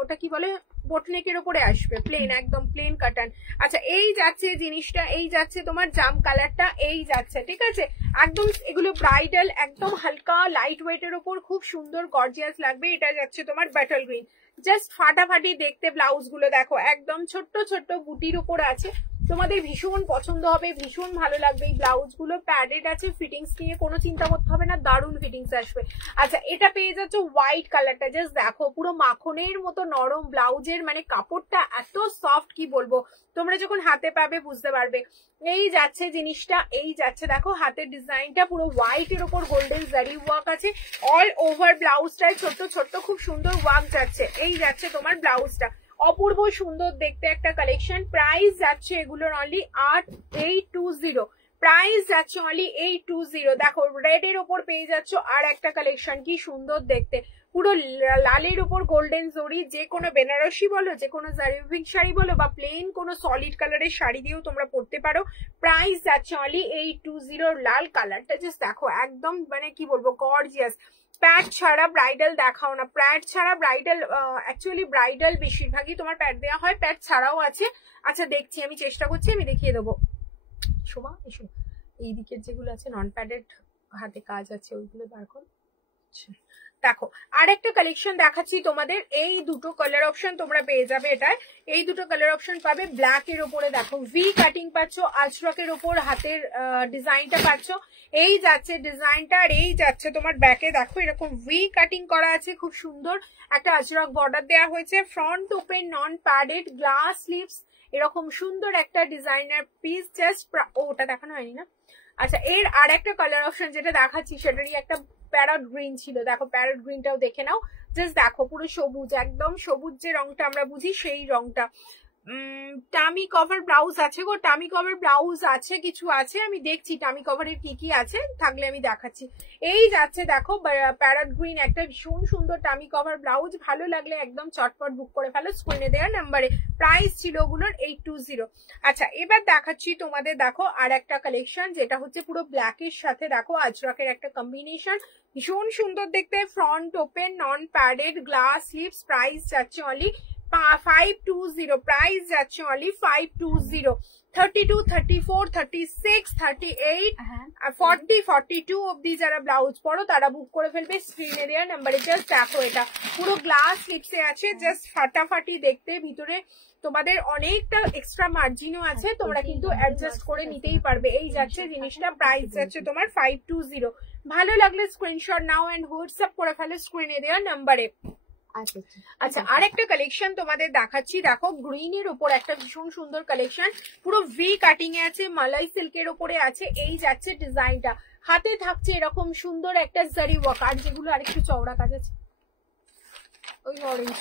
ওটা কি বলে, বোটনেকের উপরে আসবে, প্লেন, একদম প্লেন কটন। আচ্ছা এই যাচ্ছে জিনিসটা, এই যাচ্ছে তোমার জাম কালারটা, এই যাচ্ছে, ঠিক আছে একদম এগুলো ব্রাইডাল, একদম হালকা লাইট ওয়েটের উপর খুব সুন্দর গর্জিয়াস লাগবে। এটা যাচ্ছে তোমার ব্যাটল গ্রিন, জাস্ট ফাটাফাটি দেখতে ব্লাউজ গুলো দেখো, একদম ছোট্ট ছোট্ট বুটির উপর আছে, তোমাদের ভীষণ পছন্দ হবে, ভীষণ ভালো লাগবে। এই ব্লাউজ গুলো প্যাডেড আছে, ফিটিংস নিয়ে কোনো চিন্তা করতে হবে না, দারুণ ফিটিংস আসবে। আচ্ছা এটা পেয়ে যাচ্ছে হোয়াইট কালারটা, জাস্ট দেখো পুরো মাখনের মতো নরম ব্লাউজের, মানে কাপড়টা এত সফট কি বলবো, তোমরা যখন হাতে পাবে বুঝতে পারবে। এই যাচ্ছে জিনিসটা, এই যাচ্ছে দেখো হাতের ডিজাইনটা, পুরো হোয়াইট এর উপর গোল্ডেন জারি ওয়ার্ক আছে, অল ওভার ব্লাউজটায় ছোট্ট ছোট্ট খুব সুন্দর ওয়ার্ক যাচ্ছে। এই যাচ্ছে তোমার ব্লাউজটা, অপূর্ব সুন্দর দেখতে একটা কালেকশন। প্রাইস যাচ্ছে এগুলোর অনলি 8,820, প্রাইস যাচ্ছে অনলি 820। দেখো রেড এর উপর পেয়ে যাচ্ছ আর একটা কালেকশন, কি সুন্দর দেখতে, পুরো লালের উপর গোল্ডেন জরি, যে কোনো বেনারসি বলো, যে কোনো জারিভিং শাড়ি বলো, বা প্লেন কোনো সলিড কালারের শাড়ি দিয়েও তোমরা পরতে পারো। প্রাইস যাচ্ছে অনলি 820। লাল কালারটা জাস্ট দেখো, একদম মানে কি বলবো গর্জিয়াস। প্যাড ছাড়া ব্রাইডাল দেখাও না, প্যাড ছাড়া ব্রাইডাল, অ্যাকচুয়ালি ব্রাইডাল বেশিরভাগই তোমার প্যাড দেওয়া হয়, প্যাড ছাড়াও আছে। আচ্ছা দেখছি, আমি চেষ্টা করছি, আমি দেখিয়ে দেবো। শোভা এসো, এই দিকের যেগুলো আছে নন প্যাডেড হাতে কাজ আছে ওইগুলো বার করো। দেখো আর একটা কালেকশন দেখাচ্ছি তোমাদের, এই দুটো কালার অপশন তোমরা পেয়ে যাবে এটায়, এই দুটো কালার অপশন পাবে। ব্ল্যাক এর উপরে দেখো ভি কাটিং পাচ্ছ, আজরকের উপর হাতের ডিজাইনটা পাচ্ছ, এই যাচ্ছে ডিজাইনটা। আর এই যাচ্ছে তোমার ব্যাকে দেখো এরকম ভি কাটিং করা আছে, খুব সুন্দর একটা আজরক বর্ডার দেওয়া হয়েছে, front open non padded glass sleeves, এরকম সুন্দর একটা ডিজাইনার পিস। জাস্ট ওটা দেখানো হয়নি না। আচ্ছা এর আর একটা কালার অপশন যেটা দেখাচ্ছি সেটারই একটা প্যারট গ্রিন ছিল, দেখো প্যারট গ্রিনটাও দেখে নাও, জাস্ট দেখো পুরো সবুজ, একদম সবুজ যে রংটা আমরা বুঝি সেই রংটা। টামি কভার ব্লাউজ আছে গো, টামি কভার ব্লাউজ আছে, কিছু আছে, আমি দেখছি টামি কভারের কি কি আছে, থাকলে আমি দেখাচ্ছি। এই যাচ্ছে দেখো প্যারট গ্রিন একটা ভীষণ সুন্দর টামি কভার ব্লাউজ, ভালো লাগলে একদম চটপট বুক করে ফেলো স্ক্রিনে দেওয়া নাম্বারে। প্রাইস ছিল ওগুলোর 820। আচ্ছা এবার দেখাচ্ছি তোমাদের, দেখো আর একটা কালেকশন যেটা হচ্ছে পুরো ব্ল্যাকের সাথে দেখো আজরকের একটা কম্বিনেশন, ভীষণ সুন্দর দেখতে, front open non padded glass sleeves. Price যাচ্ছে অনলি 520, প্রাইস যাচ্ছে অনলি 520। 32, 34, 36, 38, 40, 42 অব্দি যারা ব্লাউজ পরো তারা বুক করে ফেলবে স্ক্রিনে দেওয়া নাম্বারে। জাস্ট দেখো এটা পুরো গ্লাস লিপসে আছে, জাস্ট ফাটাফাটি দেখতে, ভিতরে তোমাদের অনেকটা এক্সট্রা মার্জিনও আছে, তোমরা কিন্তু অ্যাডজাস্ট করে নিতেই পারবে। এই যাচ্ছে জিনিসটা, প্রাইস যাচ্ছে তোমার 520। ভালো লাগলে স্ক্রিনশট নাও এন্ড হোয়াটসঅ্যাপ করে ফেলো স্ক্রিনে দেওয়া নাম্বারে। আচ্ছা আরেকটা কালেকশন তোমাদের দেখাচ্ছি, দেখো গ্রিনের উপর একটা ভীষণ সুন্দর কালেকশন, পুরো ভি কাটিং এ আছে, মালাই সিল্কের উপরে আছে। এই যাচ্ছে ডিজাইনটা, হাতে থাকছে এরকম সুন্দর একটা জারি ওয়ার্ক, আর যেগুলো আরেকটু চওড়া কাজ আছে ওই অরেঞ্জ,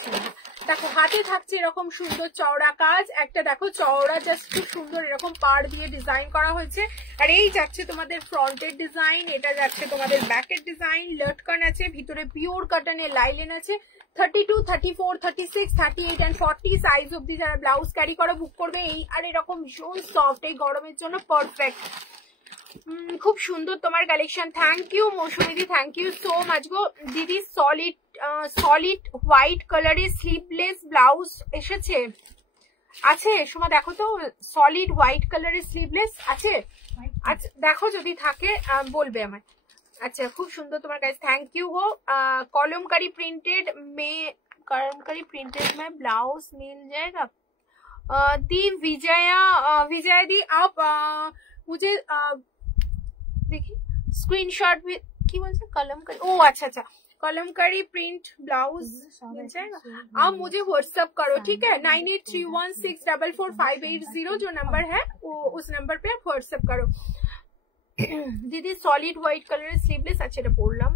দেখো হাতে থাকছে এরকম সুন্দর চওড়া কাজ, একটা দেখো চওড়া জাস্ট খুব সুন্দর এরকম পাড় দিয়ে ডিজাইন করা হয়েছে। আর এই যাচ্ছে তোমাদের ফ্রন্টের ডিজাইন, এটা যাচ্ছে তোমাদের ব্যাকের ডিজাইন, লটকন আছে, ভিতরে পিওর কটনের লাইলেন আছে। 32, 34, 36, 38 and 40 সাইজ অব্দি যারা ব্লাউজ ক্যারি করে বুক করবে। এই আর এরকম ভীষণ সফট, এই গরমের জন্য পারফেক্ট, খুব সুন্দর তোমার collection. Thank you Mousumi di, thank you so much গো দিদি। সলিড হোয়াইট কালারের স্লিভলেস ব্লাউজ এসেছে, আছে সোমা দেখো তো, সলিড হোয়াইট কালারের স্লিভলেস আছে? আচ্ছা দেখো যদি থাকে বলবে আমায়। আচ্ছা খুব সুন্দর তোমার কাছে, থ্যাংক ইউ গো। কলমকারি প্রিন্টেড में ब्लाउज मिल जाएगा दी विजया दी। आप मुझे देखिए स्क्रीनशॉट भी की बोलते कलमकारी, ओ अच्छा अच्छा कलमकारी प्रिंट ब्लाउज मिल जाएगा, आप मुझे व्हाट्सएप करो ठीक है। 9831644580 जो नंबर है वो उस नंबर पे आप व्हाट्सएप करो। দিদি সলিড হোয়াইট কালারের স্লিভলেস আছে, এটা পরলাম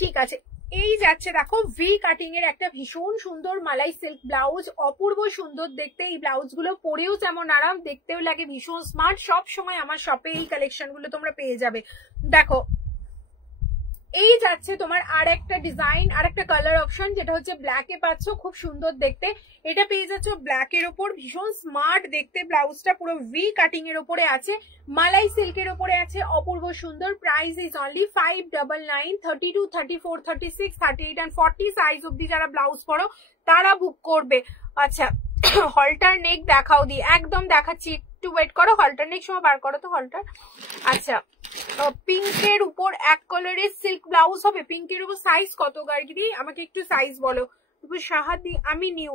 ঠিক আছে। এই যাচ্ছে দেখো ভি কাটিং এর একটা ভীষণ সুন্দর মালাই সিল্ক ব্লাউজ, অপূর্ব সুন্দর দেখতে। এই ব্লাউজ গুলো পরেও যেমন আরাম, দেখতেও লাগে ভীষণ স্মার্ট। সব সময় আমার শপে এই কালেকশন গুলো তোমরা পেয়ে যাবে। দেখো এই যাচ্ছে তোমার আর একটা ডিজাইন, আর একটা কালার অপশন, যেটা হচ্ছে ব্ল্যাক এ পাচ্ছ, খুব সুন্দর দেখতে। এটা পেয়ে যাচ্ছ ব্ল্যাক এর ওপর, ভীষণ স্মার্ট দেখতে ব্লাউজটা, পুরো ভি কাটিং এর ওপরে আছে, মালাই সিল্কের ওপরে আছে, অপূর্ব সুন্দর। Price is only 599। 32, 34, 36, 38 and 40 size অব্দি যারা ব্লাউজ পরো তারা বুক করবে। আচ্ছা হলটার নেক দেখাও দি, একদম দেখাচ্ছি, একটু ওয়েট করো, হলটার নেক সময় বার করো তো হলটার। আচ্ছা পিঙ্কের উপর এক কালারের সিল্ক ব্লাউজ হবে, পিঙ্কের উপর সাইজ কত গার্গি আমাকে একটু সাইজ বলো। সাহাদি আমি নিউ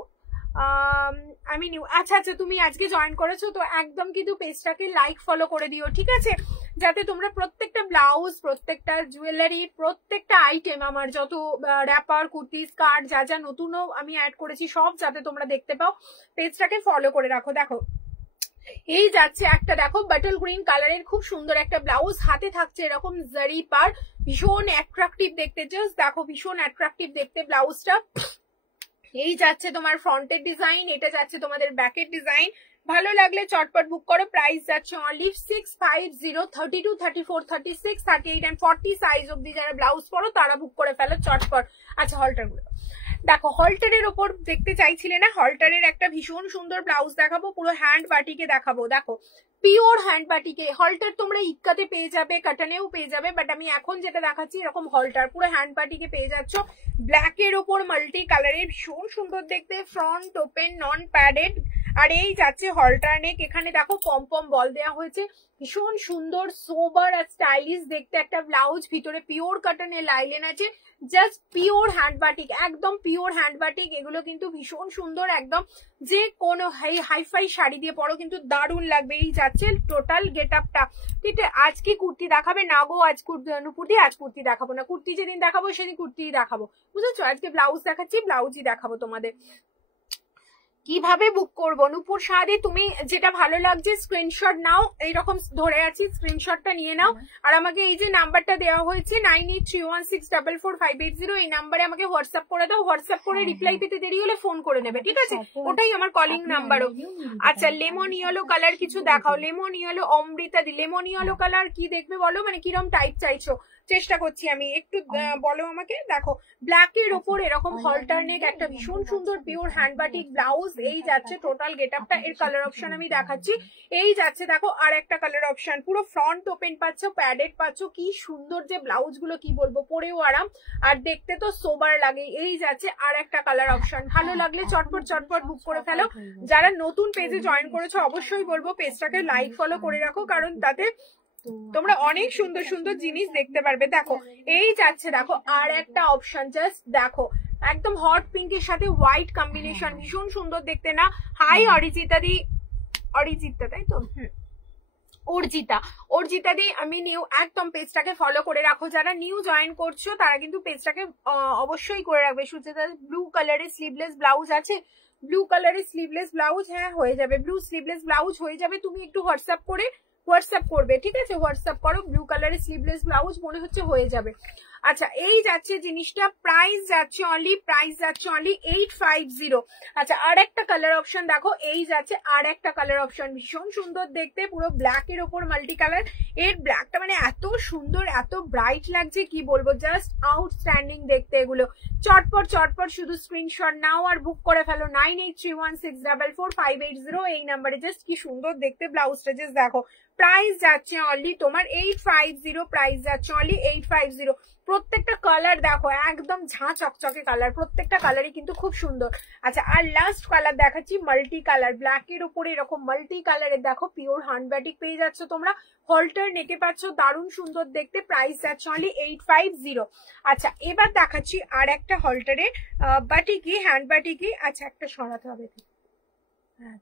আচ্ছা আচ্ছা তুমি আজকে জয়েন করেছো তো একদম কিন্তু পেজটাকে লাইক ফলো করে দিও ঠিক আছে, যাতে তোমরা প্রত্যেকটা ব্লাউজ, প্রত্যেকটা জুয়েলারি, প্রত্যেকটা আইটেম, আমার যত র্যাপার, কুর্তি, স্কার্ট যা যা নতুনও আমি অ্যাড করেছি সব যাতে তোমরা দেখতে পাও, পেজটাকে ফলো করে রাখো। দেখো এই যাচ্ছে একটা দেখো বাটল গ্রিন কালারের খুব সুন্দর একটা ব্লাউজ, হাতে থাকছে এরকম জারি পার, ভীষণ অ্যাট্রাকটিভ দেখতে, জাস্ট দেখো ভীষণ অ্যাট্রাকটিভ দেখতে ব্লাউজটা। এই যাচ্ছে তোমার ফ্রন্টের ডিজাইন, এটা যাচ্ছে তোমাদের ব্যাকের ডিজাইন। ভালো লাগলে চটপট বুক করো, প্রাইস যাচ্ছে অনলি 650। 32, 34, 36, 38 and 40 সাইজ অব্দি যারা ব্লাউজ পরো তারা বুক করে ফেলো চটপট। আচ্ছা হলটার গুলো দেখো, হলটারের ওপর দেখতে চাইছিলে না, হলটারের একটা ভীষণ সুন্দর ব্লাউজ দেখাবো, পুরো হ্যান্ড বাটিকে দেখাবো। দেখো পিওর হ্যান্ড বাটিকে, হলটার তোমরা ইক্কাতে পেয়ে যাবে, কাটানেও পেয়ে যাবে, বাট আমি এখন যেটা দেখাচ্ছি এরকম হলটার পুরো হ্যান্ড বাটিকে পেয়ে যাচ্ছ। ব্ল্যাকের ওপর মাল্টি কালারের ভীষণ সুন্দর দেখতে, ফ্রন্ট ওপেন নন প্যাডেড। আর এই যাচ্ছে হলটার নেক, এখানে দেখো পম পম বল দেওয়া হয়েছে, ভীষণ সুন্দর সোবার আর স্টাইলিশ দেখতে একটা ব্লাউজ, ভিতরে পিওর কটনের লাইলেন আছে, জাস্ট পিওর হ্যান্ড বাটিক, একদম পিওর হ্যান্ড বাটিক। এগুলো কিন্তু ভীষণ সুন্দর, একদম যে কোনো হাইফাই শাড়ি দিয়ে পরো কিন্তু দারুণ লাগবে। এই যাচ্ছে টোটাল গেট আপটা ঠিক আছে। আজ কি কুর্তি দেখাবে না গো, আজ নুপুরদি আজ কুর্তি দেখাবো না, কুর্তি যেদিন দেখাবো সেদিন কুর্তি দেখাবো, বুঝেছো? আজকে ব্লাউজ দেখাচ্ছি, ব্লাউজই দেখাবো তোমাদের। কিভাবে বুক করবো নূপুর সাহাদি, তুমি যেটা ভালো লাগছে স্ক্রিনশট নাও, এইরকম ধরে আছি স্ক্রিনশটটা নিয়ে নাও, আর আমাকে এই যে নাম্বারটা দেওয়া হয়েছে 9831644580 এই নাম্বারে আমাকে হোয়াটসঅ্যাপ করে দাও। হোয়াটসঅ্যাপ করে রিপ্লাই পেতে দেরি হলে ফোন করে নেবে ঠিক আছে, ওটাই আমার কলিং নাম্বারও। আচ্ছা লেমন ইয়েলো কালার কিছু দেখাও, লেমন ইয়েলো, অমৃতা দি লেমন ইয়েলো কালার কি দেখবে বলো, মানে কিরম টাইপ চাইছো? চেষ্টা করছি আমি একটু বলো আমাকে। দেখো ব্ল্যাকের ওপর এরকম হলটার নেক, একটা ভীষণ সুন্দর পিওর হ্যান্ড বাটিক ব্লাউজ। এই যাচ্ছে টোটাল গেট আপটা। এর কালার অপশন আমি দেখাচ্ছি। এই যাচ্ছে দেখো আর একটা কালার অপশন, পুরো ফ্রন্ট ওপেন পাচ্ছ, প্যাডেড পাচ্ছ। কি সুন্দর যে ব্লাউজ গুলো, কি বলবো, পরেও আরাম আর দেখতে তো সোবার লাগে। এই যাচ্ছে আর একটা কালার অপশন। ভালো লাগলে চটপট চটপট বুক করে ফেলো। যারা নতুন পেজে জয়েন করেছো অবশ্যই বলবো পেজটাকে লাইক ফলো করে রাখো, কারণ তাতে তোমরা অনেক সুন্দর সুন্দর জিনিস দেখতে পারবে। দেখো এই যাচ্ছে দেখো আর একটা অপশন, জাস্ট দেখো একদম হট পিঙ্কের সাথে হোয়াইট কম্বিনেশন, ভীষণ সুন্দর দেখতে না? হাই অরিজিতা দি, অরিজিতা তাই তো, অর্জিতা দি আমি নিউ। একদম পেজটাকে ফলো করে রাখো। যারা নিউ জয়েন করছো তারা কিন্তু পেজটাকে অবশ্যই করে রাখবে। সুচেতা ব্লু কালারের স্লিভলেস ব্লাউজ আছে, ব্লু কালারের স্লিভলেস ব্লাউজ, হ্যাঁ হয়ে যাবে, ব্লু স্লিভলেস ব্লাউজ হয়ে যাবে। তুমি একটু হোয়াটসঅ্যাপ করবে, ঠিক আছে? হোয়াটসঅ্যাপ করো, ব্লু কালারের স্লিভলেস ব্লাউজ মনে হচ্ছে হয়ে যাবে। আচ্ছা এই যাচ্ছে জিনিসটা, প্রাইস যাচ্ছে অনলি 850। আচ্ছা আর একটা কালার অপশন দেখো, এই যাচ্ছে আর একটা কালার অপশন, ভীষণ সুন্দর দেখতে, পুরো ব্ল্যাক এর ওপর মাল্টি কালার। এর ব্ল্যাকটা মানে এত সুন্দর, এত ব্রাইট লাগছে, কি বলবো, জাস্ট আউটস্ট্যান্ডিং দেখতে। এগুলো চটপট চটপট শুধু স্ক্রিনশট নাও আর বুক করে ফেলো। 9831644580 এই নাম্বারে। জাস্ট কি সুন্দর দেখতে ব্লাউজটা, জাস্ট দেখো। প্রাইস যাচ্ছে অনলি তোমার 850, প্রাইস যাচ্ছে অনলি 850। প্রত্যেকটা কালার দেখো একদম ঝাঁ চকচকে কালার, প্রত্যেকটা কালারই কিন্তু খুব সুন্দর। আচ্ছা আর লাস্ট কালার দেখাচ্ছি, মাল্টি কালার, ব্ল্যাকের উপরে এরকম মাল্টি কালারের দেখো পিওর হ্যান্ড বাটিক পেয়ে যাচ্ছ তোমরা, হলটার নেকে পাচ্ছ, দারুণ সুন্দর দেখতে। প্রাইস যাচ্ছে অনলি 850। আচ্ছা এবার দেখাচ্ছি আর একটা হলটারে বাটিকি, হ্যান্ড বাটিকি। আচ্ছা একটা সরাতে হবে, হ্যাঁ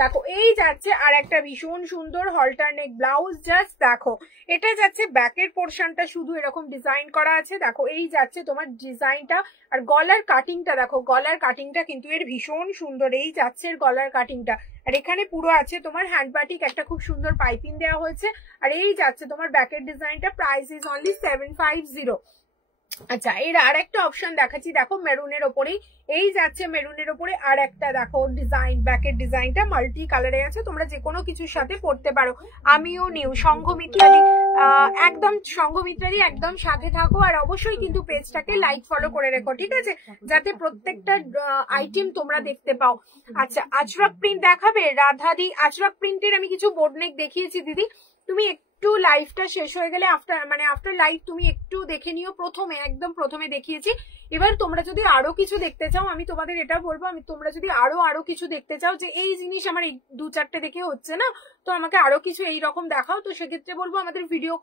দেখো এই যাচ্ছে আর একটা ভীষণ সুন্দর হলটার নেক ব্লাউজ, জাস্ট দেখো। এটা যাচ্ছে ব্যাকের পোর্শনটা শুধু এরকম ডিজাইন করা আছে, দেখো এই যাচ্ছে তোমার ডিজাইনটা। আর গলার কাটিংটা দেখো, গলার কাটিংটা কিন্তু এর ভীষণ সুন্দর। এই যাচ্ছে এর গলার কাটিংটা, আর এখানে পুরো আছে তোমার হ্যান্ড বাটিক, একটা খুব সুন্দর পাইপিং দেওয়া হয়েছে। আর এই যাচ্ছে তোমার ব্যাকের ডিজাইনটা। Price is only 750। আচ্ছা এর আর একটা অপশন দেখাচ্ছি, দেখো মেরুনের ওপরেই। এই যাচ্ছে মেরুনের ওপরে আর একটা দেখো ডিজাইন, ব্যাকের ডিজাইনটা মাল্টি কালারে আছে, তোমরা যে কোনো কিছুর সাথে পড়তে পারো। আমিও নিউ সংঘমিত্রাদি, একদম সংঘমিত্রাদি একদম সাথে থাকো। আর অবশ্যই কিন্তু পেজটাকে লাইক ফলো করে রেখো, ঠিক আছে, যাতে প্রত্যেকটা আইটেম তোমরা দেখতে পাও। আচ্ছা আজরাক প্রিন্ট দেখাবে রাধাদি? আজরাক প্রিন্টের আমি কিছু বোর্ডনেক দেখিয়েছি দিদি, তুমি একটু লাইভটা শেষ হয়ে গেলে আফটার লাইভ তুমি একটু দেখে নিও। প্রথমে একদম প্রথমে দেখিয়েছি। এবার তোমরা যদি আরো কিছু দেখতে চাও, আমি তোমাদের এটা বলবো, তোমরা যদি আরো কিছু দেখতে চাও, যে এই জিনিস আমার এই 2-4টে দেখে হচ্ছে না, তো আমাকে আরো কিছু এইরকম দেখাও, তো সেক্ষেত্রে বলবো আমাদের ভিডিও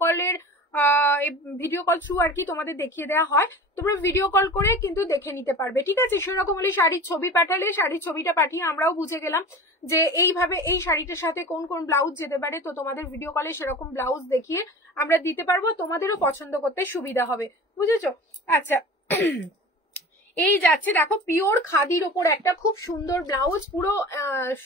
কল থ্রু আর কি তোমাদের দেখিয়ে দেওয়া হয়, তোমরা ভিডিও কল করে কিন্তু দেখে নিতে পারবে, ঠিক আছে। সেরকম হলে শাড়ির ছবি পাঠালে, শাড়ির ছবিটা পাঠিয়ে আমরাও বুঝে গেলাম যে এইভাবে এই শাড়িটার সাথে কোন কোন ব্লাউজ যেতে পারে, তো তোমাদের ভিডিও কলে সেরকম ব্লাউজ দেখিয়ে আমরা দিতে পারবো, তোমাদেরও পছন্দ করতে সুবিধা হবে, বুঝেছো? আচ্ছা এই যাচ্ছে দেখো পিওর খাদির ওপর একটা খুব সুন্দর ব্লাউজ, পুরো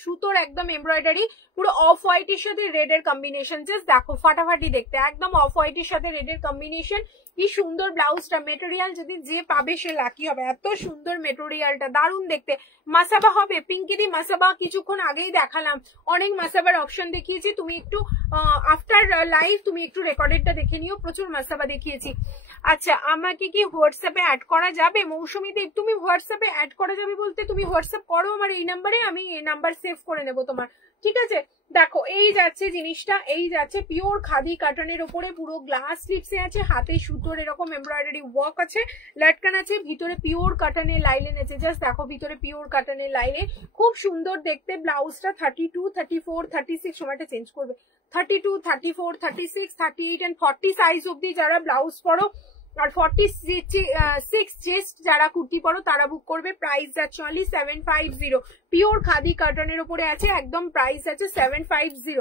সুতোর একদম এমব্রয়ডারি, পুরো অফ হোয়াইটের সাথে রেড এর কম্বিনেশন, জাস্ট দেখো ফাটাফাটি দেখতে, একদম অফ হোয়াইটের সাথে রেড এর কম্বিনেশন। কি সুন্দর ব্লাউজটা, মেটেরিয়াল যদি যে পাবে সে লাকি হবে, এত সুন্দর মেটেরিয়ালটা, দারুণ দেখতে। মাসাবা হবে পিঙ্কিদি, মাসাবা কিছুক্ষণ আগেই দেখালাম, অনেক মাসাবার অপশন দেখিয়েছি, তুমি একটু আফটার লাইভ তুমি একটু রেকর্ডেডটা দেখে নিও, প্রচুর মাসাবা দেখিয়েছি। আচ্ছা আমাকে কি হোয়াটসঅ্যাপে অ্যাড করা যাবে মৌসুমীতে? তুমি হোয়াটসঅ্যাপে অ্যাড করা যাবে বলতে তুমি হোয়াটসঅ্যাপ করো আমার এই নাম্বারে, আমি এই নাম্বার সেভ করে নেবো তোমার, ঠিক আছে। দেখো এই যাচ্ছে জিনিসটা, এই যাচ্ছে পিওর খাদি কাটনের উপরে, পুরো গ্লাস স্লিপসে আছে, হাতে সুতোর এরকম এমব্রয়ডারি ওয়ার্ক আছে, লাটকান আছে, ভিতরে পিওর কাটনের লাইলেন আছে, জাস্ট দেখো ভিতরে পিওর কাটনের লাইনে, খুব সুন্দর দেখতে। ব্লাউজটা 32, 34, 36, সময়টা চেঞ্জ করবে, 32, 34, 36, 38 and 40 সাইজ অব্দি যারা ব্লাউজ পরো, আর 46 চেস্ট যারা কুর্তি পরো তারা বুক করবে। প্রাইস যাচ্ছে অনলি 750, পিওর খাদি কাটনের উপরে আছে, একদম প্রাইস আছে 750।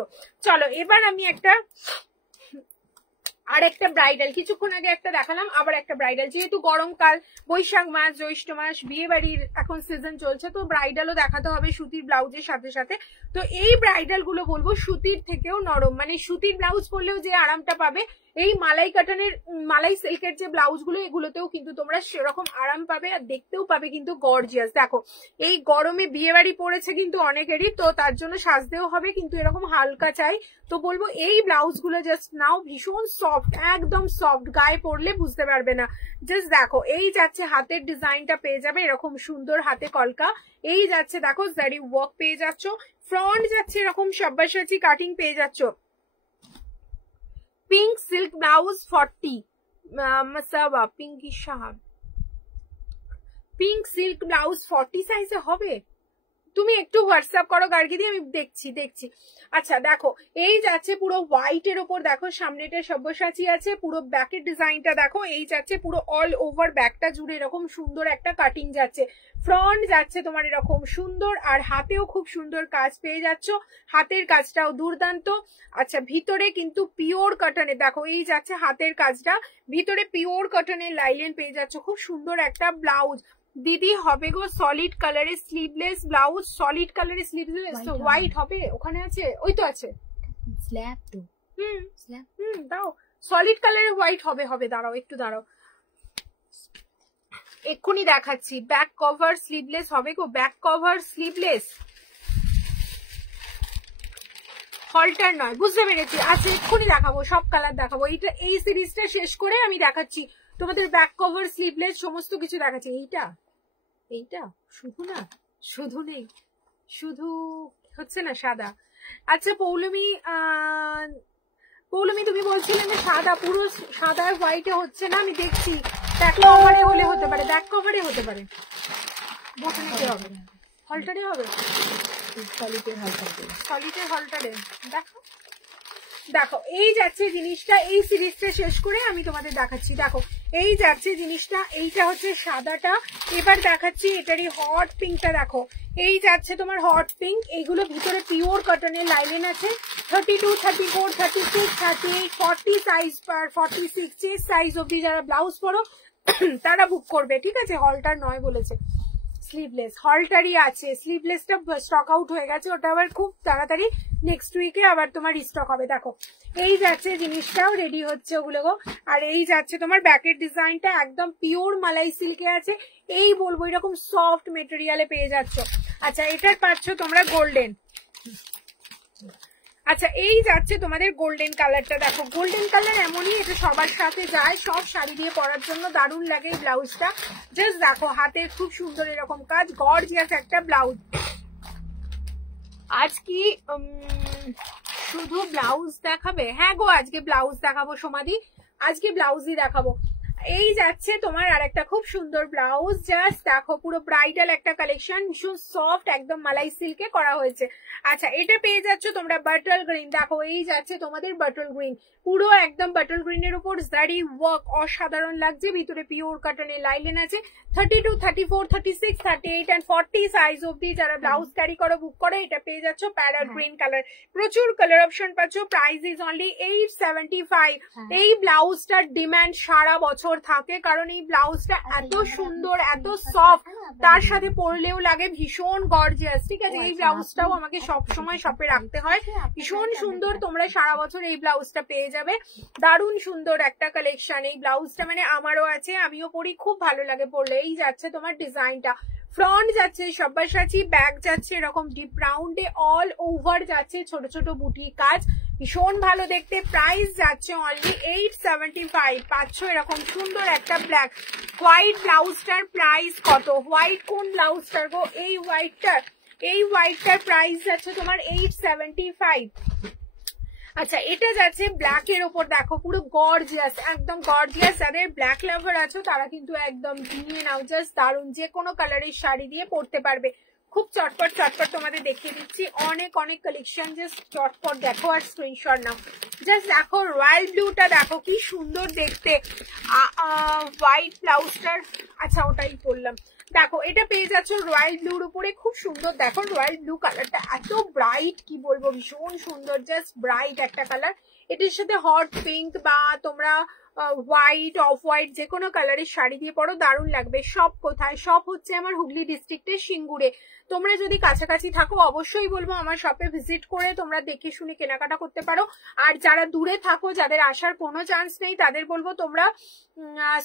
চলো এবার আমি আর একটা ব্রাইডাল, কিছুক্ষণ আগে একটা দেখালাম, আবার একটা ব্রাইডাল, যেহেতু গরমকাল, বৈশাখ মাস, জ্যৈষ্ঠ মাস, বিয়ে বাড়ির এখন সিজন চলছে, তো ব্রাইডালও দেখাতে হবে সুতির ব্লাউজের সাথে সাথে। তো এই ব্রাইডাল গুলো বলবো সুতির থেকেও নরম, মানে সুতির ব্লাউজ পরলেও যে আরামটা পাবে এই মালাই কাটানের মালাই সিল্কের যে ব্লাউজ গুলো এগুলোতেও কিন্তু তোমরা সেরকম আরাম পাবে আর দেখতেও পাবে কিন্তু গর্জিয়াস। দেখো এই গরমে বিয়ে বাড়ি পড়েছে কিন্তু অনেকেরই, তো তার জন্য সাজতেও হবে কিন্তু এরকম হালকা চাই। তো বলবো এই ব্লাউজ গুলো জাস্ট নাও, ভীষণ সফট, একদম সফট, গায়ে পরলে বুঝতে পারবে না। জাস্ট দেখো এই যাচ্ছে হাতের ডিজাইনটা পেয়ে যাবে এরকম সুন্দর হাতে কলকা, এই যাচ্ছে দেখো জারি ওয়ার্ক পেয়ে যাচ্ছ, ফ্রন্ট যাচ্ছে এরকম সব্বাসাচি কাটিং পেয়ে যাচ্ছ। Pink silk blouse 40 Masaba Pinki সাহাব, পিঙ্ক সিল্ক ব্লাউজ 40 সাইজে হবে? তুমি একটু হোয়াটসঅ্যাপ করো গার্গি দিয়ে, আমি দেখছি। আচ্ছা দেখো এই যাচ্ছে পুরো হোয়াইট এর উপর, দেখো সামনেটা সব্যসাচী আছে, পুরো ব্যাকের ডিজাইনটা দেখো, এই যাচ্ছে পুরো অল ওভার ব্যাকটা জুড়ে এরকম সুন্দর একটা কাটিং যাচ্ছে, ফ্রন্ট যাচ্ছে তোমার এরকম সুন্দর, আর হাতেও খুব সুন্দর কাজ পেয়ে যাচ্ছ, হাতের কাজটাও দুর্দান্ত। আচ্ছা ভিতরে কিন্তু পিওর কটনে, দেখো এই যাচ্ছে হাতের কাজটা, ভিতরে পিওর কটনের লাইলেন পেয়ে যাচ্ছ, খুব সুন্দর একটা ব্লাউজ। দিদি হবে গো সলিড কালারের স্লিভলেস ব্লাউজ, সলিড কালারের স্লিভলেস তো হোয়াইট হবে, ওখানে আছে, ওই তো আছে স্ল্যাব তো, স্ল্যাব দাও সলিড কালারের হোয়াইট হবে, দাঁড়াও একটু দাঁড়াও, এক্ষুনি দেখাচ্ছি। ব্যাক কভার স্লিভলেস হবে গো, ব্যাক কভার স্লিভলেস, হলটার নয়, বুঝতে পেরেছি। আচ্ছা এক্ষুনি দেখাবো, সব কালার দেখাবো, এইটা এই সিরিজটা শেষ করে আমি দেখাচ্ছি তোমাদের ব্যাক কভার স্লিভলেস সমস্ত কিছু দেখাচ্ছি। এইটা শুধু না, শুধু নেই, শুধু হচ্ছে না সাদা। আচ্ছা পৌলমী তুমি বলছিলে না সাদা, পুরো সাদা হোয়াইটে হচ্ছে না, আমি দেখছি ব্যাক কভারে হলে হতে পারে, ব্যাক কভারে হতে পারে, বটনে কি হবে, হলটারে হবে, সলিডের হলটারে। দেখো এই যাচ্ছে জিনিসটা, এই সিরিজটা শেষ করে আমি তোমাদের দেখাচ্ছি। দেখো এই যাচ্ছে জিনিসটা, এইটা হচ্ছে সাদাটা, এবার দেখাচ্ছি এটারই হট পিঙ্কটা। দেখো এই যাচ্ছে তোমার হট পিঙ্ক, এইগুলো ভিতরে পিওর কটনের লাইলেন আছে, 32, 34, 36, 38, 40 সাইজ পার 46 চেস্ট সাইজ অব্দি যারা ব্লাউজ পরো তারা বুক করবে, ঠিক আছে? হলটার নয় বলেছে, স্লিভলেস হলটারই আছে, স্লিভলেসটা স্টক আউট হয়ে গেছে, ওটা আবার খুব তাড়াতাড়ি নেক্সট উইকে আবার তোমার রিস্টক হবে। দেখো এই যাচ্ছে জিনিসটাও রেডি হচ্ছে ওগুলো গো, আর এই যাচ্ছে তোমার ব্যাকের ডিজাইনটা একদম পিওর মালাই সিল্কে আছে, এই বলবো এরকম সফট মেটেরিয়ালে পেয়ে যাচ্ছ। আচ্ছা এটার পাচ্ছ তোমরা গোল্ডেন। আচ্ছা এই যাচ্ছে তোমাদের গোল্ডেন কালারটা, দেখো গোল্ডেন কালার এমনই, এটা সবার সাথে যায়, সব শাড়ি দিয়ে পরার জন্য দারুণ লাগে এই ব্লাউজটা। জাস্ট দেখো হাতের খুব সুন্দর এরকম কাজ, গর্জিয়াস একটা ব্লাউজ। আজ কি শুধু ব্লাউজ দেখাবে? হ্যাঁ গো আজকে ব্লাউজ দেখাবো সমাধি, আজকে ব্লাউজই দেখাবো। এই যাচ্ছে তোমার আর একটা খুব সুন্দর ব্লাউজ, জাস্ট দেখো পুরো ব্রাইডাল একটা কালেকশন, ভীষণ সফট একদম মালাই সিল্কে করা হয়েছে। আচ্ছা এটা পেয়ে যাচ্ছ তোমরা বাটল গ্রিন, দেখো এই যাচ্ছে তোমাদের বাটল গ্রিন, পুরো একদম বাটল গ্রিনের উপর জারি ওয়ার্ক, অসাধারণ লাগছে, ভিতরে পিওর কটনের লাইলেন আছে, 32, 34, 36, 38 and 40 সাইজ অব্দি যারা ব্লাউজ ক্যারি করো বুক করো, এটা পেয়ে যাচ্ছ প্যারট গ্রিন কালার, প্রচুর কালার অপশন পাচ্ছ, প্রাইস ইজ অনলি 875। এই ব্লাউজটার ডিমান্ড সারা বছর থাকে, কারণ এই ব্লাউজটা এত সুন্দর, এত সফট, তার সাথে পরলেও লাগে ভীষণ গর্জিয়াস, ঠিক আছে? এই ব্লাউজটাও আমাকে সব সময় শপে রাখতে হয়, ভীষণ সুন্দর, তোমরা সারা বছর এই ব্লাউজটা পেয়ে যাবে, দারুণ সুন্দর একটা কালেকশন। এই ব্লাউজটা মানে আমারও আছে, আমিও পরি, খুব ভালো লাগে পরলে। এই যাচ্ছে তোমার ডিজাইনটা, ফ্রন্ট যাচ্ছে সব্বাসাচী, ব্যাক যাচ্ছে এরকম ডিপ রাউন্ডে, অল ওভার যাচ্ছে ছোট ছোট বুটি কাজ, ভীষণ ভালো দেখতে। প্রাইস যাচ্ছে অনলি 875, পাচ্ছ এরকম সুন্দর একটা ব্ল্যাক হোয়াইট ব্লাউজটার প্রাইস কত? হোয়াইট কোন ব্লাউজটার গো? এই হোয়াইটটার, এই হোয়াইটটার প্রাইস যাচ্ছে তোমার 875। আচ্ছা এটা যাচ্ছে ব্ল্যাক এর ওপর, দেখো পুরো গর্জিয়াস, একদম গর্জিয়াস, যাদের ব্ল্যাক লাভার আছো তারা কিন্তু একদম নিয়ে নাও, জাস্ট দারুন, যে কোনো কালারের শাড়ি দিয়ে পরতে পারবে। খুব চটপট চটপট তোমাদের দেখিয়ে দিচ্ছি, অনেক অনেক কালেকশন, জাস্ট চটপট দেখো আর স্ক্রিনশট নাও। জাস্ট দেখো রয়্যাল ব্লুটা, দেখো কি সুন্দর দেখতে, হোয়াইট ব্লাউজটার, আচ্ছা ওটাই বললাম। দেখো এটা পেয়ে যাচ্ছ রয়্যাল ব্লুর উপরে, খুব সুন্দর, দেখো রয়্যাল ব্লু কালারটা এত ব্রাইট, কি বলবো, ভীষণ সুন্দর, জাস্ট ব্রাইট একটা কালার। এটার সাথে হট পিঙ্ক বা তোমরা হোয়াইট অফ হোয়াইট যে কোনো কালারের শাড়ি দিয়ে পরো, দারুণ লাগবে। সব কোথায়? সব হচ্ছে আমার হুগলি ডিস্ট্রিক্টের সিঙ্গুরে। তোমরা যদি কাছাকাছি থাকো অবশ্যই বলবো আমার শপে ভিজিট করে তোমরা দেখে শুনে কেনাকাটা করতে পারো। আর যারা দূরে থাকো, যাদের আসার কোনো চান্স নেই, তাদের বলবো তোমরা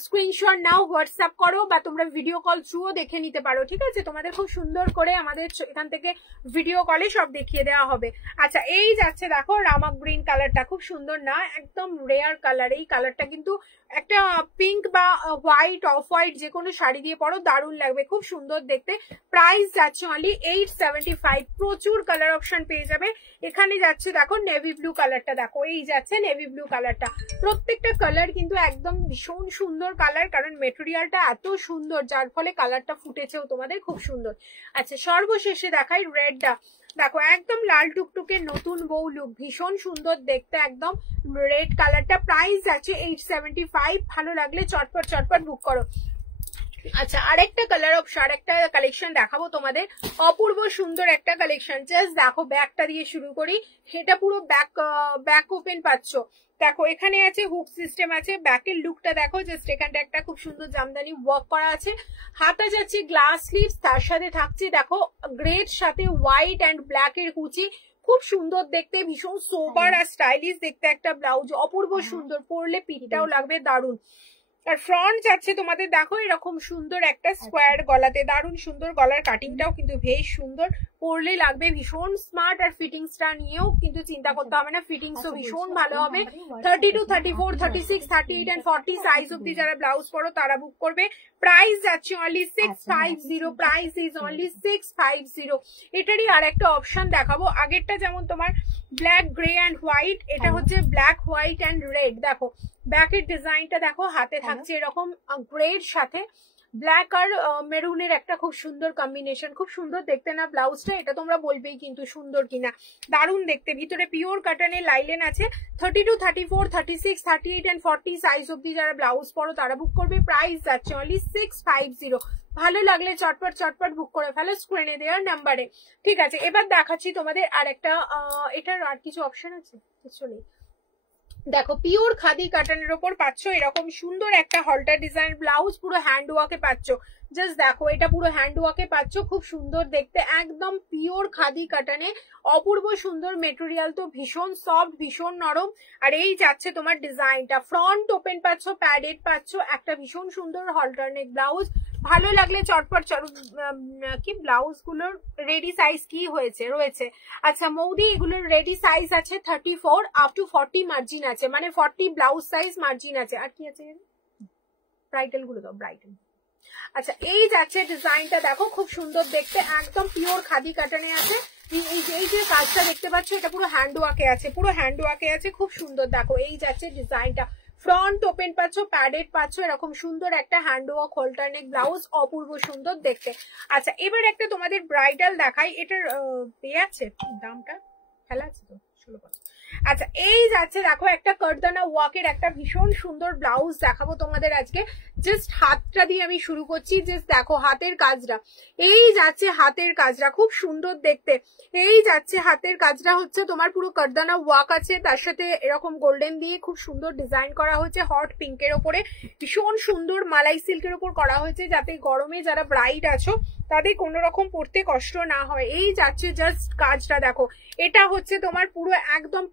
স্ক্রিনশট নাও, হোয়াটসঅ্যাপ করো বা তোমরা ভিডিও কল থ্রুও দেখে নিতে পারো, ঠিক আছে? তোমাদের খুব সুন্দর করে আমাদের এখান থেকে ভিডিও কলে সব দেখিয়ে দেওয়া হবে। আচ্ছা, এই যাচ্ছে দেখো রামা গ্রিন কালারটা, খুব সুন্দর না? একদম রেয়ার কালার। এই কালারটা কিন্তু একটা পিঙ্ক বা হোয়াইট অফ হোয়াইট যে কোনো শাড়ি দিয়ে পরো, দারুণ লাগবে, খুব সুন্দর দেখতে। প্রাইস যাচ্ছে অনলি 875। প্রচুর কালার অপশন পেয়ে যাবে। এখানে যাচ্ছে দেখো নেভি ব্লু কালারটা, দেখো এই যাচ্ছে নেভি ব্লু কালারটা। প্রত্যেকটা কালার কিন্তু একদম ভীষণ সুন্দর কালার, কারণ মেটেরিয়ালটা এত সুন্দর যার ফলে কালারটা ফুটেছেও তোমাদের খুব সুন্দর। আচ্ছা, সর্বশেষে দেখাই রেডটা, দেখো একদম লাল টুকটুকে নতুন বউ লুক, ভীষণ সুন্দর দেখতে একদম রেড কালারটা। প্রাইস আছে 875। ভালো লাগলে চটপট চটপট বুক করো। আচ্ছা, আরেকটা কালার অপশন, আরেকটা কালেকশন দেখাবো তোমাদের, অপূর্ব সুন্দর একটা কালেকশন। জাস্ট দেখো ব্যাকটা দিয়ে শুরু করি, এটা পুরো ব্যাক ওপেন পাচ্ছ। দেখো এখানে আছে হুক সিস্টেম আছে, ব্যাকের লুকটা দেখো, জাস্ট এখানটা একটা খুব সুন্দর জামদানি ওয়ার্ক করা আছে। হাতা যাচ্ছে গ্লাস স্লিভস, তার সাথে থাকছে দেখো গ্রের সাথে হোয়াইট অ্যান্ড ব্ল্যাক এর কুচি, খুব সুন্দর দেখতে, ভীষণ সোবার আর স্টাইলিশ দেখতে একটা ব্লাউজ, অপূর্ব সুন্দর, পরলে পিঠটাও লাগবে দারুণ। আর ফ্রন্ট যাচ্ছে তোমাদের দেখো এরকম সুন্দর একটা স্কোয়ার গলাতে, দারুণ সুন্দর, গলার কাটিংটাও কিন্তু বেশ সুন্দর, পরলে লাগবে ভীষণ স্মার্ট। আর ফিটিংসটা নিয়েও কিন্তু চিন্তা করতে হবে না, ফিটিংসও ভীষণ ভালো হবে। 32, 34, 36, 38 and 40 সাইজ অব্দি যারা ব্লাউজ পরো তারা বুক করবে। প্রাইস যাচ্ছে অনলি 650। Price is only 650। এটারই আর একটা অপশন দেখাবো, আগেরটা যেমন তোমার ব্ল্যাক গ্রে অ্যান্ড হোয়াইট, এটা হচ্ছে ব্ল্যাক হোয়াইট অ্যান্ড রেড। দেখো ব্যাকের ডিজাইনটা দেখো, হাতে থাকছে এরকম গ্রের সাথে ব্ল্যাক আর মেরুনের একটা খুব সুন্দর কম্বিনেশন, খুব সুন্দর দেখতে না ব্লাউজটা? এটা তোমরা বলবেই কিন্তু সুন্দর কিনা, দারুণ দেখতে। ভিতরে পিওর কাটনের লাইলেন আছে। 32, 34, 36, 38 and 40 সাইজ অব্দি যারা ব্লাউজ পরো তারা বুক করবে। প্রাইস যাচ্ছে অনলি 650। ভালো লাগলে চটপট চটপট বুক করে ফেলো স্ক্রিনে দেওয়ার নাম্বারে, ঠিক আছে? এবার দেখাচ্ছি তোমাদের আর একটা, এটার আর কিছু অপশন আছে? কিছু নেই। দেখো পিওর খাদি কাটানের ওপর পাচ্ছ এরকম সুন্দর একটা হলটার ডিজাইন ব্লাউজ, পুরো হ্যান্ড ওয়ার্কে পাচ্ছ। জাস্ট দেখো এটা পুরো হ্যান্ড ওয়ার্কে পাচ্ছ, খুব সুন্দর দেখতে, একদম পিওর খাদি কাটানে, অপূর্ব সুন্দর মেটেরিয়াল, তো ভীষণ সফট, ভীষণ নরম। আর এই যাচ্ছে তোমার ডিজাইনটা, ফ্রন্ট ওপেন পাচ্ছ, প্যাডেড পাচ্ছ, একটা ভীষণ সুন্দর হলটারনেট ব্লাউজ। ভালো লাগলে চটপট কি ব্লাউজ গুলোর রেডি সাইজ কি রয়েছে? আচ্ছা মৌদি, এগুলোর রেডি সাইজ আছে 34 আপ টু 40 মার্জিন আছে, মানে 40 ব্লাউজ সাইজ মার্জিন আছে। আর কি আছে? ব্রাইডাল গুলো দাও, ব্রাইডাল। আচ্ছা, এই যাচ্ছে ডিজাইনটা দেখো, খুব সুন্দর দেখতে, একদম পিওর খাদি কাটানে আছে। এই যে কাজটা দেখতে পাচ্ছ এটা পুরো হ্যান্ড ওয়ার্কে আছে, পুরো হ্যান্ড ওয়ার্কে আছে, খুব সুন্দর। দেখো এই যাচ্ছে ডিজাইনটা, ফ্রন্ট ওপেন পাচ্ছ, প্যাডেড পাচ্ছ, এরকম সুন্দর একটা হ্যান্ড ওয়ার্ক হলটারনেক ব্লাউজ, অপূর্ব সুন্দর দেখতে। আচ্ছা, এবার একটা তোমাদের ব্রাইডাল দেখাই, এটার পেয়ে আছে দামটা খেলা আছে তো 16। আচ্ছা, এই যাচ্ছে দেখো একটা কারদানা ওয়ার্কের একটা ভীষণ সুন্দর ব্লাউজ দেখাবো তোমাদের আজকে। জাস্ট হাতটা দিয়ে আমি শুরু করছি, জাস্ট দেখো হাতের কাজটা, এই যাচ্ছে হাতের কাজটা, খুব সুন্দর দেখতে। এই যাচ্ছে হাতের কাজটা হচ্ছে তোমার পুরো কারদানা ওয়ার্ক আছে, তার সাথে এরকম গোল্ডেন দিয়ে খুব সুন্দর ডিজাইন করা হয়েছে, হট পিঙ্কের ওপরে ভীষণ সুন্দর মালাই সিল্কের ওপর করা হয়েছে, যাতে গরমে যারা ব্রাইড আছো তাদের কোনো রকম পড়তে কষ্ট না হয়। এই যাচ্ছে জাস্ট কাজটা দেখো, এটা হচ্ছে তোমার পুরো একদম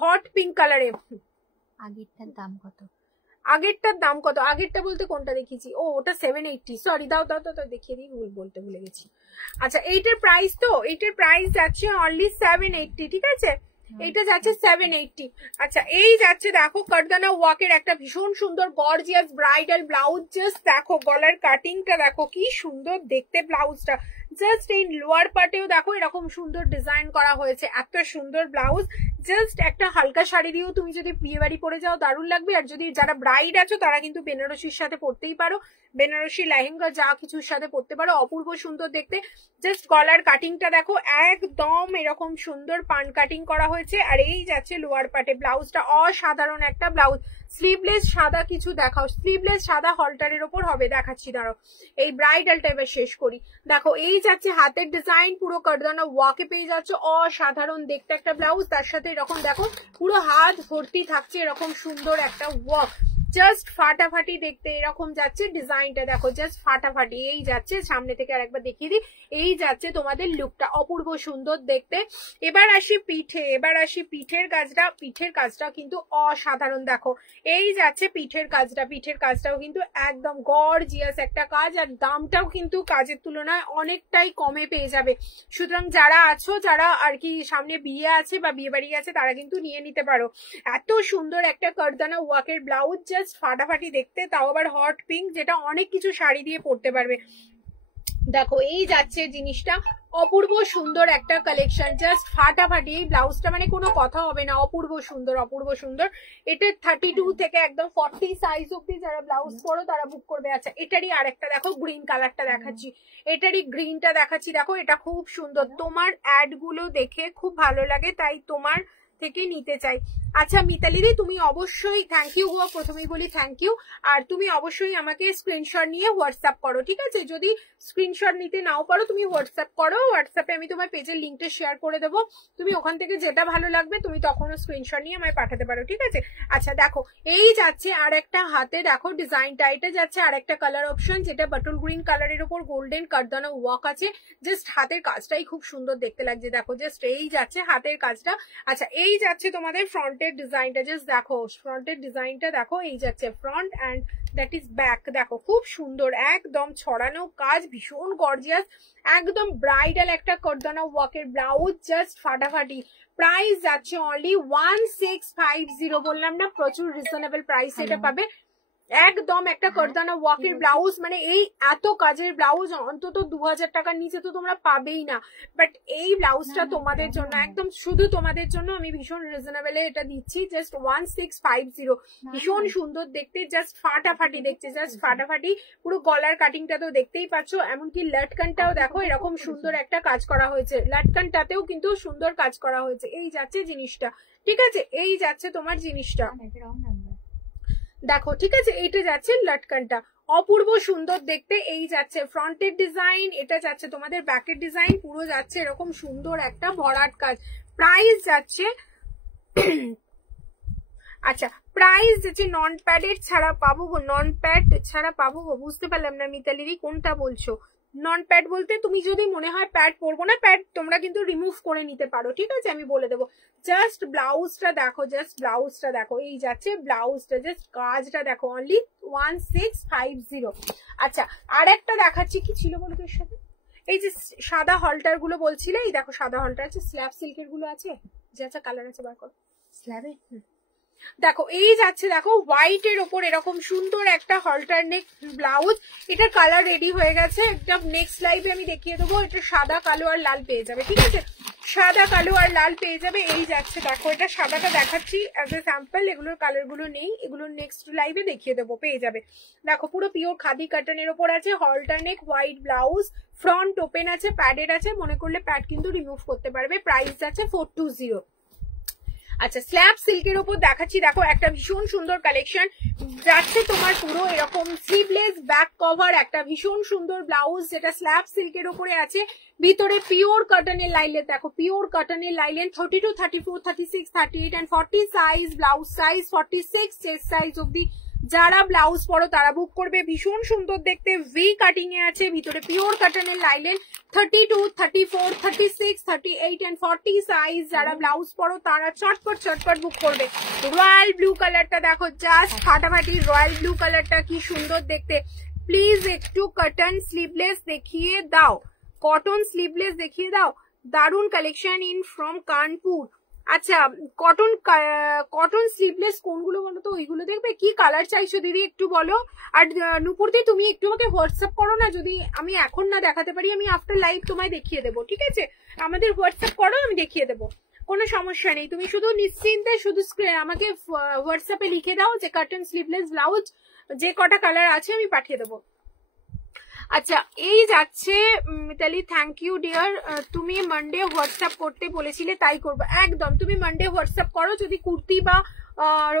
হট পিঙ্ক কালারে। আগেরটার দাম কত? আগেরটার দাম কত? আগেরটা বলতে কোনটা দেখিয়েছি? ও ওটা 780, সরি, দাও দাও দাও দেখিয়ে দিই, বলতে ভুলে গেছি। আচ্ছা, এইটার প্রাইস তো, এইটার প্রাইস যাচ্ছে অনলি 780, ঠিক আছে? এইটা যাচ্ছে 780। আচ্ছা, এই যাচ্ছে দেখো কারদানা ওয়ার্কের একটা ভীষণ সুন্দর গর্জিয়াস ব্রাইডাল ব্লাউজ। জাস্ট দেখো গলার কাটিংটা দেখো, কি সুন্দর দেখতে ব্লাউজটা। জাস্ট এই লোয়ার পার্টেও দেখো এরকম সুন্দর ডিজাইন করা হয়েছে, এত সুন্দর ব্লাউজ। জাস্ট একটা হালকা শাড়ি দিয়েও তুমি যদি বিয়ে বাড়ি পরে যাও দারুণ লাগবে। আর যদি যারা ব্রাইড আছো তারা কিন্তু বেনারসির সাথে পরতেই পারো, বেনারসি লেহেঙ্গা যা কিছুর সাথে পরতে পারো, অপূর্ব সুন্দর দেখতে। জাস্ট গলার কাটিংটা দেখো, একদম এরকম সুন্দর পান কাটিং করা হয়েছে। আর এই যাচ্ছে লোয়ার পার্টে ব্লাউজটা, অসাধারণ একটা ব্লাউজ। স্লিভলেস সাদা কিছু দেখাও, স্লিভলেস সাদা হলটারের ওপর হবে, দেখাচ্ছি দাঁড়াও। এই ব্রাইডালটা এবার শেষ করি। দেখো এই যাচ্ছে হাতের ডিজাইন, পুরো কারদানা ওয়াকে পেয়ে যাচ্ছে, অসাধারণ দেখতে একটা ব্লাউজ, তার সাথে এরকম দেখো পুরো হাত ভর্তি থাকছে এরকম সুন্দর একটা ওয়াক, জাস্ট ফাটাফাটি দেখতে এরকম যাচ্ছে ডিজাইনটা, দেখো জাস্ট ফাটাফাটি। এই যাচ্ছে সামনে থেকে আরেকবার দেখিয়ে দিই, এই যাচ্ছে তোমাদের লুকটা, অপূর্ব সুন্দর দেখতে। এবার আসি পিঠে, এবার আসি পিঠের কাজটা, পিঠের কাজটা কিন্তু অসাধারণ। দেখো এই যাচ্ছে পিঠের কাজটা, পিঠের কাজটাও কিন্তু একদম গর্জিয়াস একটা কাজ, আর দামটাও কিন্তু কাজের তুলনায় অনেকটাই কমে পেয়ে যাবে। সুতরাং যারা আছো, যারা আর কি সামনে বিয়ে আছে বা বিয়ে বাড়ি আছে, তারা কিন্তু নিয়ে নিতে পারো। এত সুন্দর একটা কারদানা ওয়াকের ব্লাউজ, জাস্ট ফাটাফাটি দেখতে, তাও আবার হট পিঙ্ক, যেটা অনেক কিছু শাড়ি দিয়ে পরতে পারবে। দেখো এই যাচ্ছে জিনিসটা, অপূর্ব সুন্দর একটা কালেকশন, জাস্ট ফাটাফাটি। এই ব্লাউজটা মানে কোনো কথা হবে না, অপূর্ব সুন্দর, অপূর্ব সুন্দর। এটা 32 থেকে একদম 40 সাইজ অব্দি যারা ব্লাউজ পরো তারা বুক করবে। আচ্ছা এটারই আরেকটা দেখো, গ্রিন কালারটা দেখাচ্ছি, এটারই গ্রিনটা দেখাচ্ছি। দেখো এটা খুব সুন্দর, তোমার অ্যাড গুলো দেখে খুব ভালো লাগে, তাই তোমার থেকে নিতে চাই। আচ্ছা মিতালিদি তুমি অবশ্যই, থ্যাংক ইউ গো, প্রথমেই বলি থ্যাংক ইউ। আর তুমি অবশ্যই আমাকে স্ক্রিনশট নিয়ে হোয়াটসঅ্যাপ করো, ঠিক আছে? যদি স্ক্রিনশট নিতে নাও পারো তুমি হোয়াটসঅ্যাপ করো, হোয়াটসঅ্যাপে আমি তোমার পেজের লিঙ্কটা শেয়ার করে দেবো, তুমি ওখান থেকে যেটা ভালো লাগবে তুমি তখনও স্ক্রিনশট নিয়ে আমায় পাঠাতে পারো, ঠিক আছে? আচ্ছা দেখো এই যাচ্ছে আর একটা হাতে, দেখো ডিজাইনটা, এটা যাচ্ছে আর একটা কালার অপশন, যেটা বাটল গ্রিন কালারের উপর গোল্ডেন কারদানা ওয়ার্ক আছে, জাস্ট হাতের কাজটাই খুব সুন্দর দেখতে লাগছে। দেখো জাস্ট এই যাচ্ছে হাতের কাজটা। আচ্ছা এই যাচ্ছে তোমাদের ফ্রন্টের ডিজাইনটা, জাস্ট দেখো ফ্রন্টের ডিজাইনটা দেখো, এই যাচ্ছে front and that is back, দেখো খুব সুন্দর একদম ছড়ানো কাজ, ভীষণ গর্জিয়াস, একদম ব্রাইডাল একটা কারদানা ওয়ার্কের ব্লাউজ, জাস্ট ফাটাফাটি। প্রাইস যাচ্ছে অনলি 1650, বললাম না প্রচুর রিজনেবল প্রাইস এটা পাবে। একদম একটা কারদানা ওয়ার্কের ব্লাউজ, মানে এই এত কাজের ব্লাউজ অন্তত 2000 টাকার নিচে তো তোমরা পাবেই না, বাট এই ব্লাউজটা তোমাদের জন্য, একদম শুধু তোমাদের জন্য আমি ভীষণ রিজনেবলে এটা দিচ্ছি, জাস্ট 1650, ভীষণ সুন্দর দেখতে, জাস্ট ফাটাফাটি দেখতে, জাস্ট ফাটাফাটি। পুরো গলার কাটিংটা তো দেখতেই পাচ্ছ, এমনকি লটকানটাও দেখো এরকম সুন্দর একটা কাজ করা হয়েছে, লটকানটাতেও কিন্তু সুন্দর কাজ করা হয়েছে। এই যাচ্ছে জিনিসটা, ঠিক আছে? এই যাচ্ছে তোমার জিনিসটা, দেখো ঠিক আছে? এইটা যাচ্ছে লটকানটা, অপূর্ব সুন্দর দেখতে। এই যাচ্ছে ফ্রন্টের ডিজাইন, এটা যাচ্ছে তোমাদের ব্যাকের ডিজাইন, পুরো যাচ্ছে এরকম সুন্দর একটা ভরাট কাজ। প্রাইস যাচ্ছে আচ্ছা প্রাইস যাচ্ছে নন প্যাডের ছাড়া পাবো, নন প্যাড ছাড়া পাবো, বুঝতে পারলাম না মিতালিদি কোনটা বলছো। নন প্যাড বলতে তুমি যদি মনে হয় প্যাড পরবো না, প্যাড তোমরা কিন্তু রিমুভ করে নিতে পারো, ঠিক আছে? আমি বলে দেবো। জাস্ট ব্লাউজটা দেখো, জাস্ট ব্লাউজটা দেখো, এই যাচ্ছে ব্লাউজটা, জাস্ট কাজটা দেখো, অনলি 1650। আচ্ছা আর একটা দেখাচ্ছি, কি ছিল বলো তোর সাথে? এই যে সাদা হলটার গুলো বলছিলে, এই দেখো সাদা হলটার আছে, স্ল্যাব সিল্কের গুলো আছে, যে আচ্ছা কালার আছে বার করো স্ল্যাবে। দেখো এই যাচ্ছে, দেখো হোয়াইট এর ওপর এরকম সুন্দর একটা হলটার নেক ব্লাউজ, এটা কালার রেডি হয়ে গেছে, একটা নেক্সট লাইভে আমি দেখিয়ে দেবো। এটা সাদা কালো আর লাল পেয়ে যাবে, ঠিক আছে? সাদা কালো আর লাল পেয়ে যাবে। এই যাচ্ছে দেখো, এটা সাদাটা দেখাচ্ছি অ্যাজ এ স্যাম্পল, এগুলোর কালার গুলো নেই, এগুলো নেক্সট লাইভে দেখিয়ে দেবো, পেয়ে যাবে। দেখো পুরো পিওর খাদি কাটনের ওপর আছে, হলটার নেক, হোয়াইট ব্লাউজ, ফ্রন্ট ওপেন আছে, প্যাডেড আছে, মনে করলে প্যাড কিন্তু রিমুভ করতে পারবে। প্রাইস যাচ্ছে 420। আচ্ছা স্ল্যাব সিল্কের উপর দেখাচ্ছি, দেখো একটা ভীষণ সুন্দর কালেকশন যাচ্ছে তোমার, পুরো এরকম স্লিভলেস ব্যাক কভার, একটা ভীষণ সুন্দর ব্লাউজ, যেটা স্ল্যাব সিল্কের উপরে আছে, ভিতরে পিওর কটনের লাইলেন, দেখো পিওর কটনের লাইলেন, 32, 34, 36, 38 and 40 size, blouse size 46 chest size অব্দি যারা ব্লাউজ পরো তারা বুক করবে। ভীষণ সুন্দর দেখতে, ভি কাটিং এ আছে, ভিতরে পিওর কটনের লাইলেন, 32, 34, 36, 38 and 40 সাইজ যারা ব্লাউজ পরো তারা চটপট চটপট বুক করবে। রয়্যাল ব্লু কালারটা দেখো, জাস্ট ফাটাফাটি রয়্যাল ব্লু কালারটা, কি সুন্দর দেখতে। প্লিজ একটু কটন স্লিভলেস দেখিয়ে দাও, কটন স্লিভলেস দেখিয়ে দাও, দারুন কালেকশন ইন ফ্রম কানপুর। আচ্ছা কটন স্লিভলেস কোনগুলো বলো তো, ওইগুলো দেখবে। কি কালার চাইছো দিদি একটু বলো। আর নুপুরদি তুমি একটু আমাকে হোয়াটসঅ্যাপ করো না, যদি আমি এখন না দেখাতে পারি আমি আফটার লাইভ তোমায় দেখিয়ে দেবো, ঠিক আছে? আমাদের হোয়াটসঅ্যাপ করো, আমি দেখিয়ে দেবো, কোনো সমস্যা নেই। তুমি শুধু নিশ্চিন্তে শুধু আমাকে হোয়াটসঅ্যাপে লিখে দাও যে কটন স্লিভলেস ব্লাউজ যে কটা কালার আছে আমি পাঠিয়ে দেবো। আচ্ছা এই যাচ্ছে মিতালি, থ্যাংক ইউ ডিয়ার। তুমি মানডে হোয়াটসঅ্যাপ করতে বলেছিলে, তাই করবো একদম। তুমি মানডে হোয়াটসঅ্যাপ করো, যদি কুর্তি বা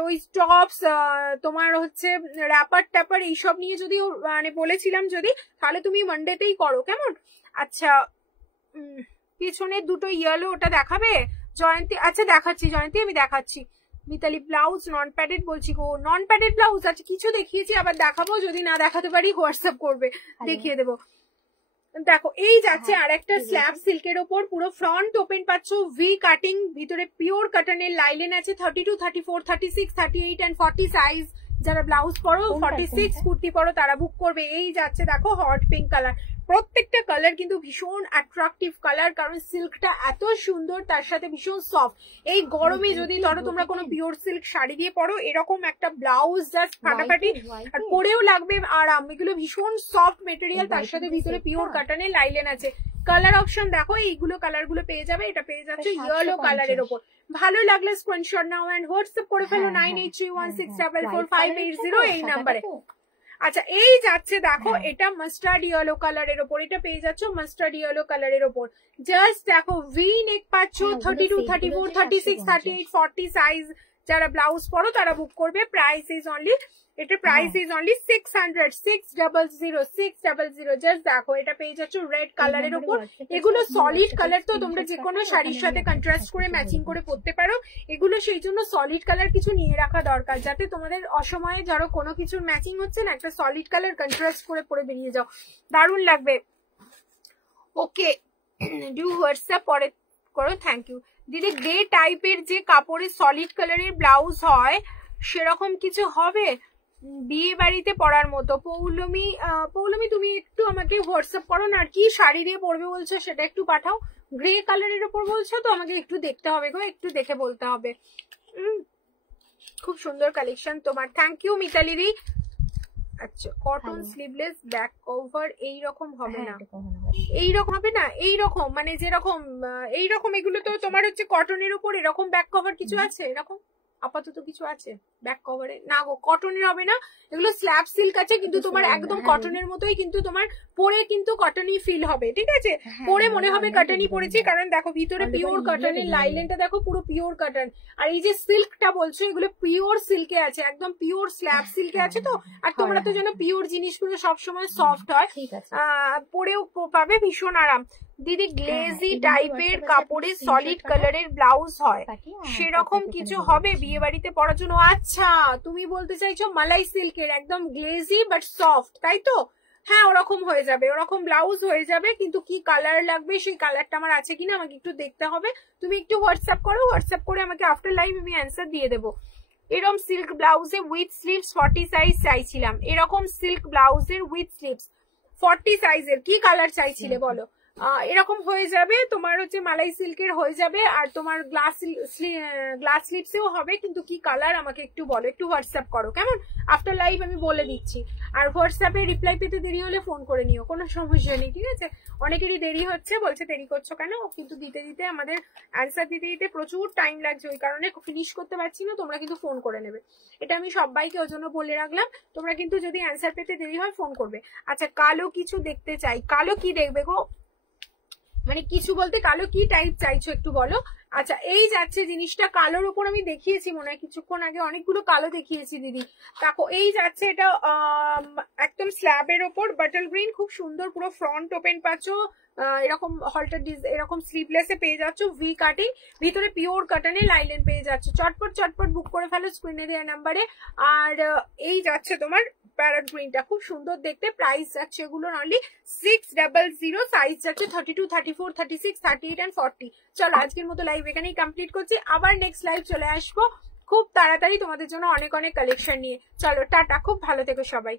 ওই টপস তোমার হচ্ছে র্যাপার ট্যাপার এইসব নিয়ে যদি মানে বলেছিলাম যদি, তাহলে তুমি মানডেতেই করো, কেমন? আচ্ছা পিছনে দুটো ইয়েলো, ওটা দেখাবে জয়ন্তী? আচ্ছা দেখাচ্ছি জয়ন্তী, আমি দেখাচ্ছি। মিতালি ব্লাউজ নন প্যাডেড বলছি গো, নন প্যাডেড ব্লাউজ আছে, কিছু দেখিয়েছি আবার দেখাবো, যদি না দেখাতে পারি হোয়াটসঅ্যাপ করবে, দেখিয়ে দেবো। দেখো এই যাচ্ছে আর একটা স্ল্যাব সিল্কের ওপর, পুরো ফ্রন্ট ওপেন পাচ্ছ, ভি কাটিং, ভিতরে পিওর কটনের লাইলেন আছে, 32, 34, 36, 38 এন্ড 40 সাইজ। যারা ব্লাউজ পরো 46, কুর্তি পরো তারা বুক করবে। এই যাচ্ছে দেখো হট পিঙ্ক কালার, প্রত্যেকটা কালার কিন্তু ভীষণ অ্যাট্রাকটিভ কালার, কারণ সিল্কটা এত সুন্দর, তার সাথে ভীষণ সফট। এই গরমে যদি ধরো তোমরা কোনো পিওর সিল্ক শাড়ি দিয়ে পরো, এরকম একটা ব্লাউজ জাস্ট ফাটাফাটি, আর পরেও লাগবে আরাম। এগুলো ভীষণ সফট মেটেরিয়াল, তার সাথে ভিতরে পিওর কটনের লাইলেন আছে। কালার অপশন দেখো, এইগুলো কালার গুলো পেয়ে যাবে। এটা পেয়ে যাচ্ছে ইয়েলো কালারের ওপর। ভালো লাগলে স্ক্রিনশট নাও এন্ড হোয়াটসঅ্যাপ করে ফেলো 9831644580 এই নাম্বারে। আচ্ছা এই যাচ্ছে দেখো, এটা মাস্টার্ড ইয়েলো কালারের ওপর, এটা পেয়ে যাচ্ছ মাস্টার্ড ইয়েলো কালারের ওপর। জাস্ট দেখো ভি নেক পাচ্ছ, 32, 34, 36, 38, 40 সাইজ। যারা ব্লাউজ পরো তারা বুক করবে। প্রাইস ইজ অনলি, এটা প্রাইস ইজ অনলি 600, 600। জাস্ট দেখো এটা পেয়ে যাচ্ছ রেড কালারের উপর। এগুলো সলিড কালার, তো তোমরা যে কোনো শাড়ির সাথে কন্ট্রাস্ট করে ম্যাচিং করে পরতে পারো। এগুলো সেই জন্য সলিড কালার কিছু নিয়ে রাখা দরকার, যাতে তোমাদের অসময়ে ধরো কোনো কিছুর ম্যাচিং হচ্ছে না, একটা সলিড কালার কন্ট্রাস্ট করে পরে বেরিয়ে যাও, দারুণ লাগবে। ওকে ডু হোয়াটসঅ্যাপ পরে করো, থ্যাংক ইউ দিদি। গ্রে টাইপের যে কাপড়ের সলিড কালারের ব্লাউজ হয় সেরকম কিছু হবে বিয়ে বাড়িতে পরার মতো? পৌলমী, পৌলমী তুমি একটু আমাকে হোয়াটসঅ্যাপ করো না, কি শাড়ি দিয়ে পরবে বলছো সেটা একটু পাঠাও। গ্রে কালারের উপর বলছো তো, আমাকে একটু দেখতে হবে গো, একটু দেখে বলতে হবে। খুব সুন্দর কালেকশন তোমার, থ্যাংক ইউ মিতালি দি। আচ্ছা কটন স্লিভলেস ব্যাক কভার এইরকম হবে না, এইরকম হবে না, এইরকম মানে যেরকম এইরকম, এগুলো তো তোমার হচ্ছে কটনের উপর এরকম ব্যাক কভার কিছু আছে, এরকম আপাতত কিছু আছে ব্যাক কভারে? না গো কটনের হবে না, এগুলো স্ল্যাব সিল্ক আছে, কিন্তু তোমার একদম কটনের মতোই, কিন্তু তোমার পরে কিন্তু কটনই ফিল হবে, ঠিক আছে? পরে মনে হবে কটনই পড়েছে, কারণ দেখো ভিতরে পিওর কটনের লাইলেনটা দেখো, পুরো পিওর কটন। আর এই যে সিল্কটা বলছো, এগুলো পিওর সিল্কে আছে, একদম পিওর স্ল্যাব সিল্কে আছে তো। আর তোমরা তো জানো পিওর জিনিসগুলো সবসময় সফট হয়, পরেও পাবে ভীষণ আরাম। দিদি গ্লেজি টাইপের কাপড়ে সলিড কালারের ব্লাউজ হয়, সেরকম কিছু হবে বিয়ে বাড়িতে পরার জন্য? আচ্ছা তুমি বলতে চাইছো মালাই সিল্কের একদম গ্লেজি বাট সফট, তাই তো? হ্যাঁ ওরকম হয়ে যাবে, ওরকম ব্লাউজ হয়ে যাবে, কিন্তু কি কালার লাগবে সেই কালারটা আমার আছে কিনা আমাকে একটু দেখতে হবে। তুমি একটু হোয়াটসঅ্যাপ করো, হোয়াটসঅ্যাপ করে আমাকে আফটার লাইভ আমি অ্যান্সার দিয়ে দেবো। এরকম সিল্ক ব্লাউজে উইথ স্লিভস 40 সাইজ চাইছিলাম, এরকম সিল্ক ব্লাউজের উইথ স্লিভস 40 সাইজের কি কালার চাইছিলে বলো? এরকম হয়ে যাবে, তোমার হচ্ছে মালাই সিল্কের হয়ে যাবে, আর তোমার গ্লাস স্লিপসেও হবে, কিন্তু কি কালার আমাকে একটু বলো, একটু হোয়াটসঅ্যাপ করো কেমন? আফটার লাইভ আমি বলে দিচ্ছি। আর হোয়াটসঅ্যাপে রিপ্লাই পেতে দেরি হলে ফোন করে নিও, কোনো সমস্যা নেই, ঠিক আছে? অনেকেরই দেরি হচ্ছে, বলছে দেরি করছো কেন, কিন্তু দিতে দিতে আমাদের অ্যান্সার দিতে দিতে প্রচুর টাইম লাগছে, ওই কারণে ফিনিশ করতে পারছি না। তোমরা কিন্তু ফোন করে নেবে, এটা আমি সবাইকে ওই জন্য বলে রাখলাম। তোমরা কিন্তু যদি অ্যান্সার পেতে দেরি হয় ফোন করবে। আচ্ছা কালো কিছু দেখতে চাই, কালো কি দেখবে গো? মানে কিছু বলতে কালো কি টাইপ চাইছো একটু বলো। আচ্ছা এই যাচ্ছে জিনিসটা, কালোর উপর আমি দেখিয়েছি মনে হয় কিছুক্ষণ আগে, অনেকগুলো কালো দেখিয়েছি দিদি। দেখো এই যাচ্ছে এটা একদম স্ল্যাবের ওপর বাটল গ্রিন, খুব সুন্দর, পুরো ফ্রন্ট ওপেন পাচ্ছ, এরকম হলটার এরকম স্লিভলেসে পেয়ে যাচ্ছ, ভি কাটিং, ভিতরে পিওর কটনে লাইলেন পেয়ে যাচ্ছ। চটপট চটপট বুক করে ফেলো স্ক্রিনে দেওয়া নাম্বারে। আর এই যাচ্ছে তোমার প্যারট গ্রিনটা, খুব সুন্দর দেখতে। প্রাইস যাচ্ছে এগুলোর অনলি 600, সাইজ যাচ্ছে 32, 34, 36, 38 and 40। চলো আজকের মতো লাইভ এখানেই কমপ্লিট করছি, আবার নেক্সট লাইভ চলে আসবো খুব তাড়াতাড়ি তোমাদের জন্য অনেক অনেক কালেকশন নিয়ে। চলো টাটা, খুব ভালো থেকো সবাই।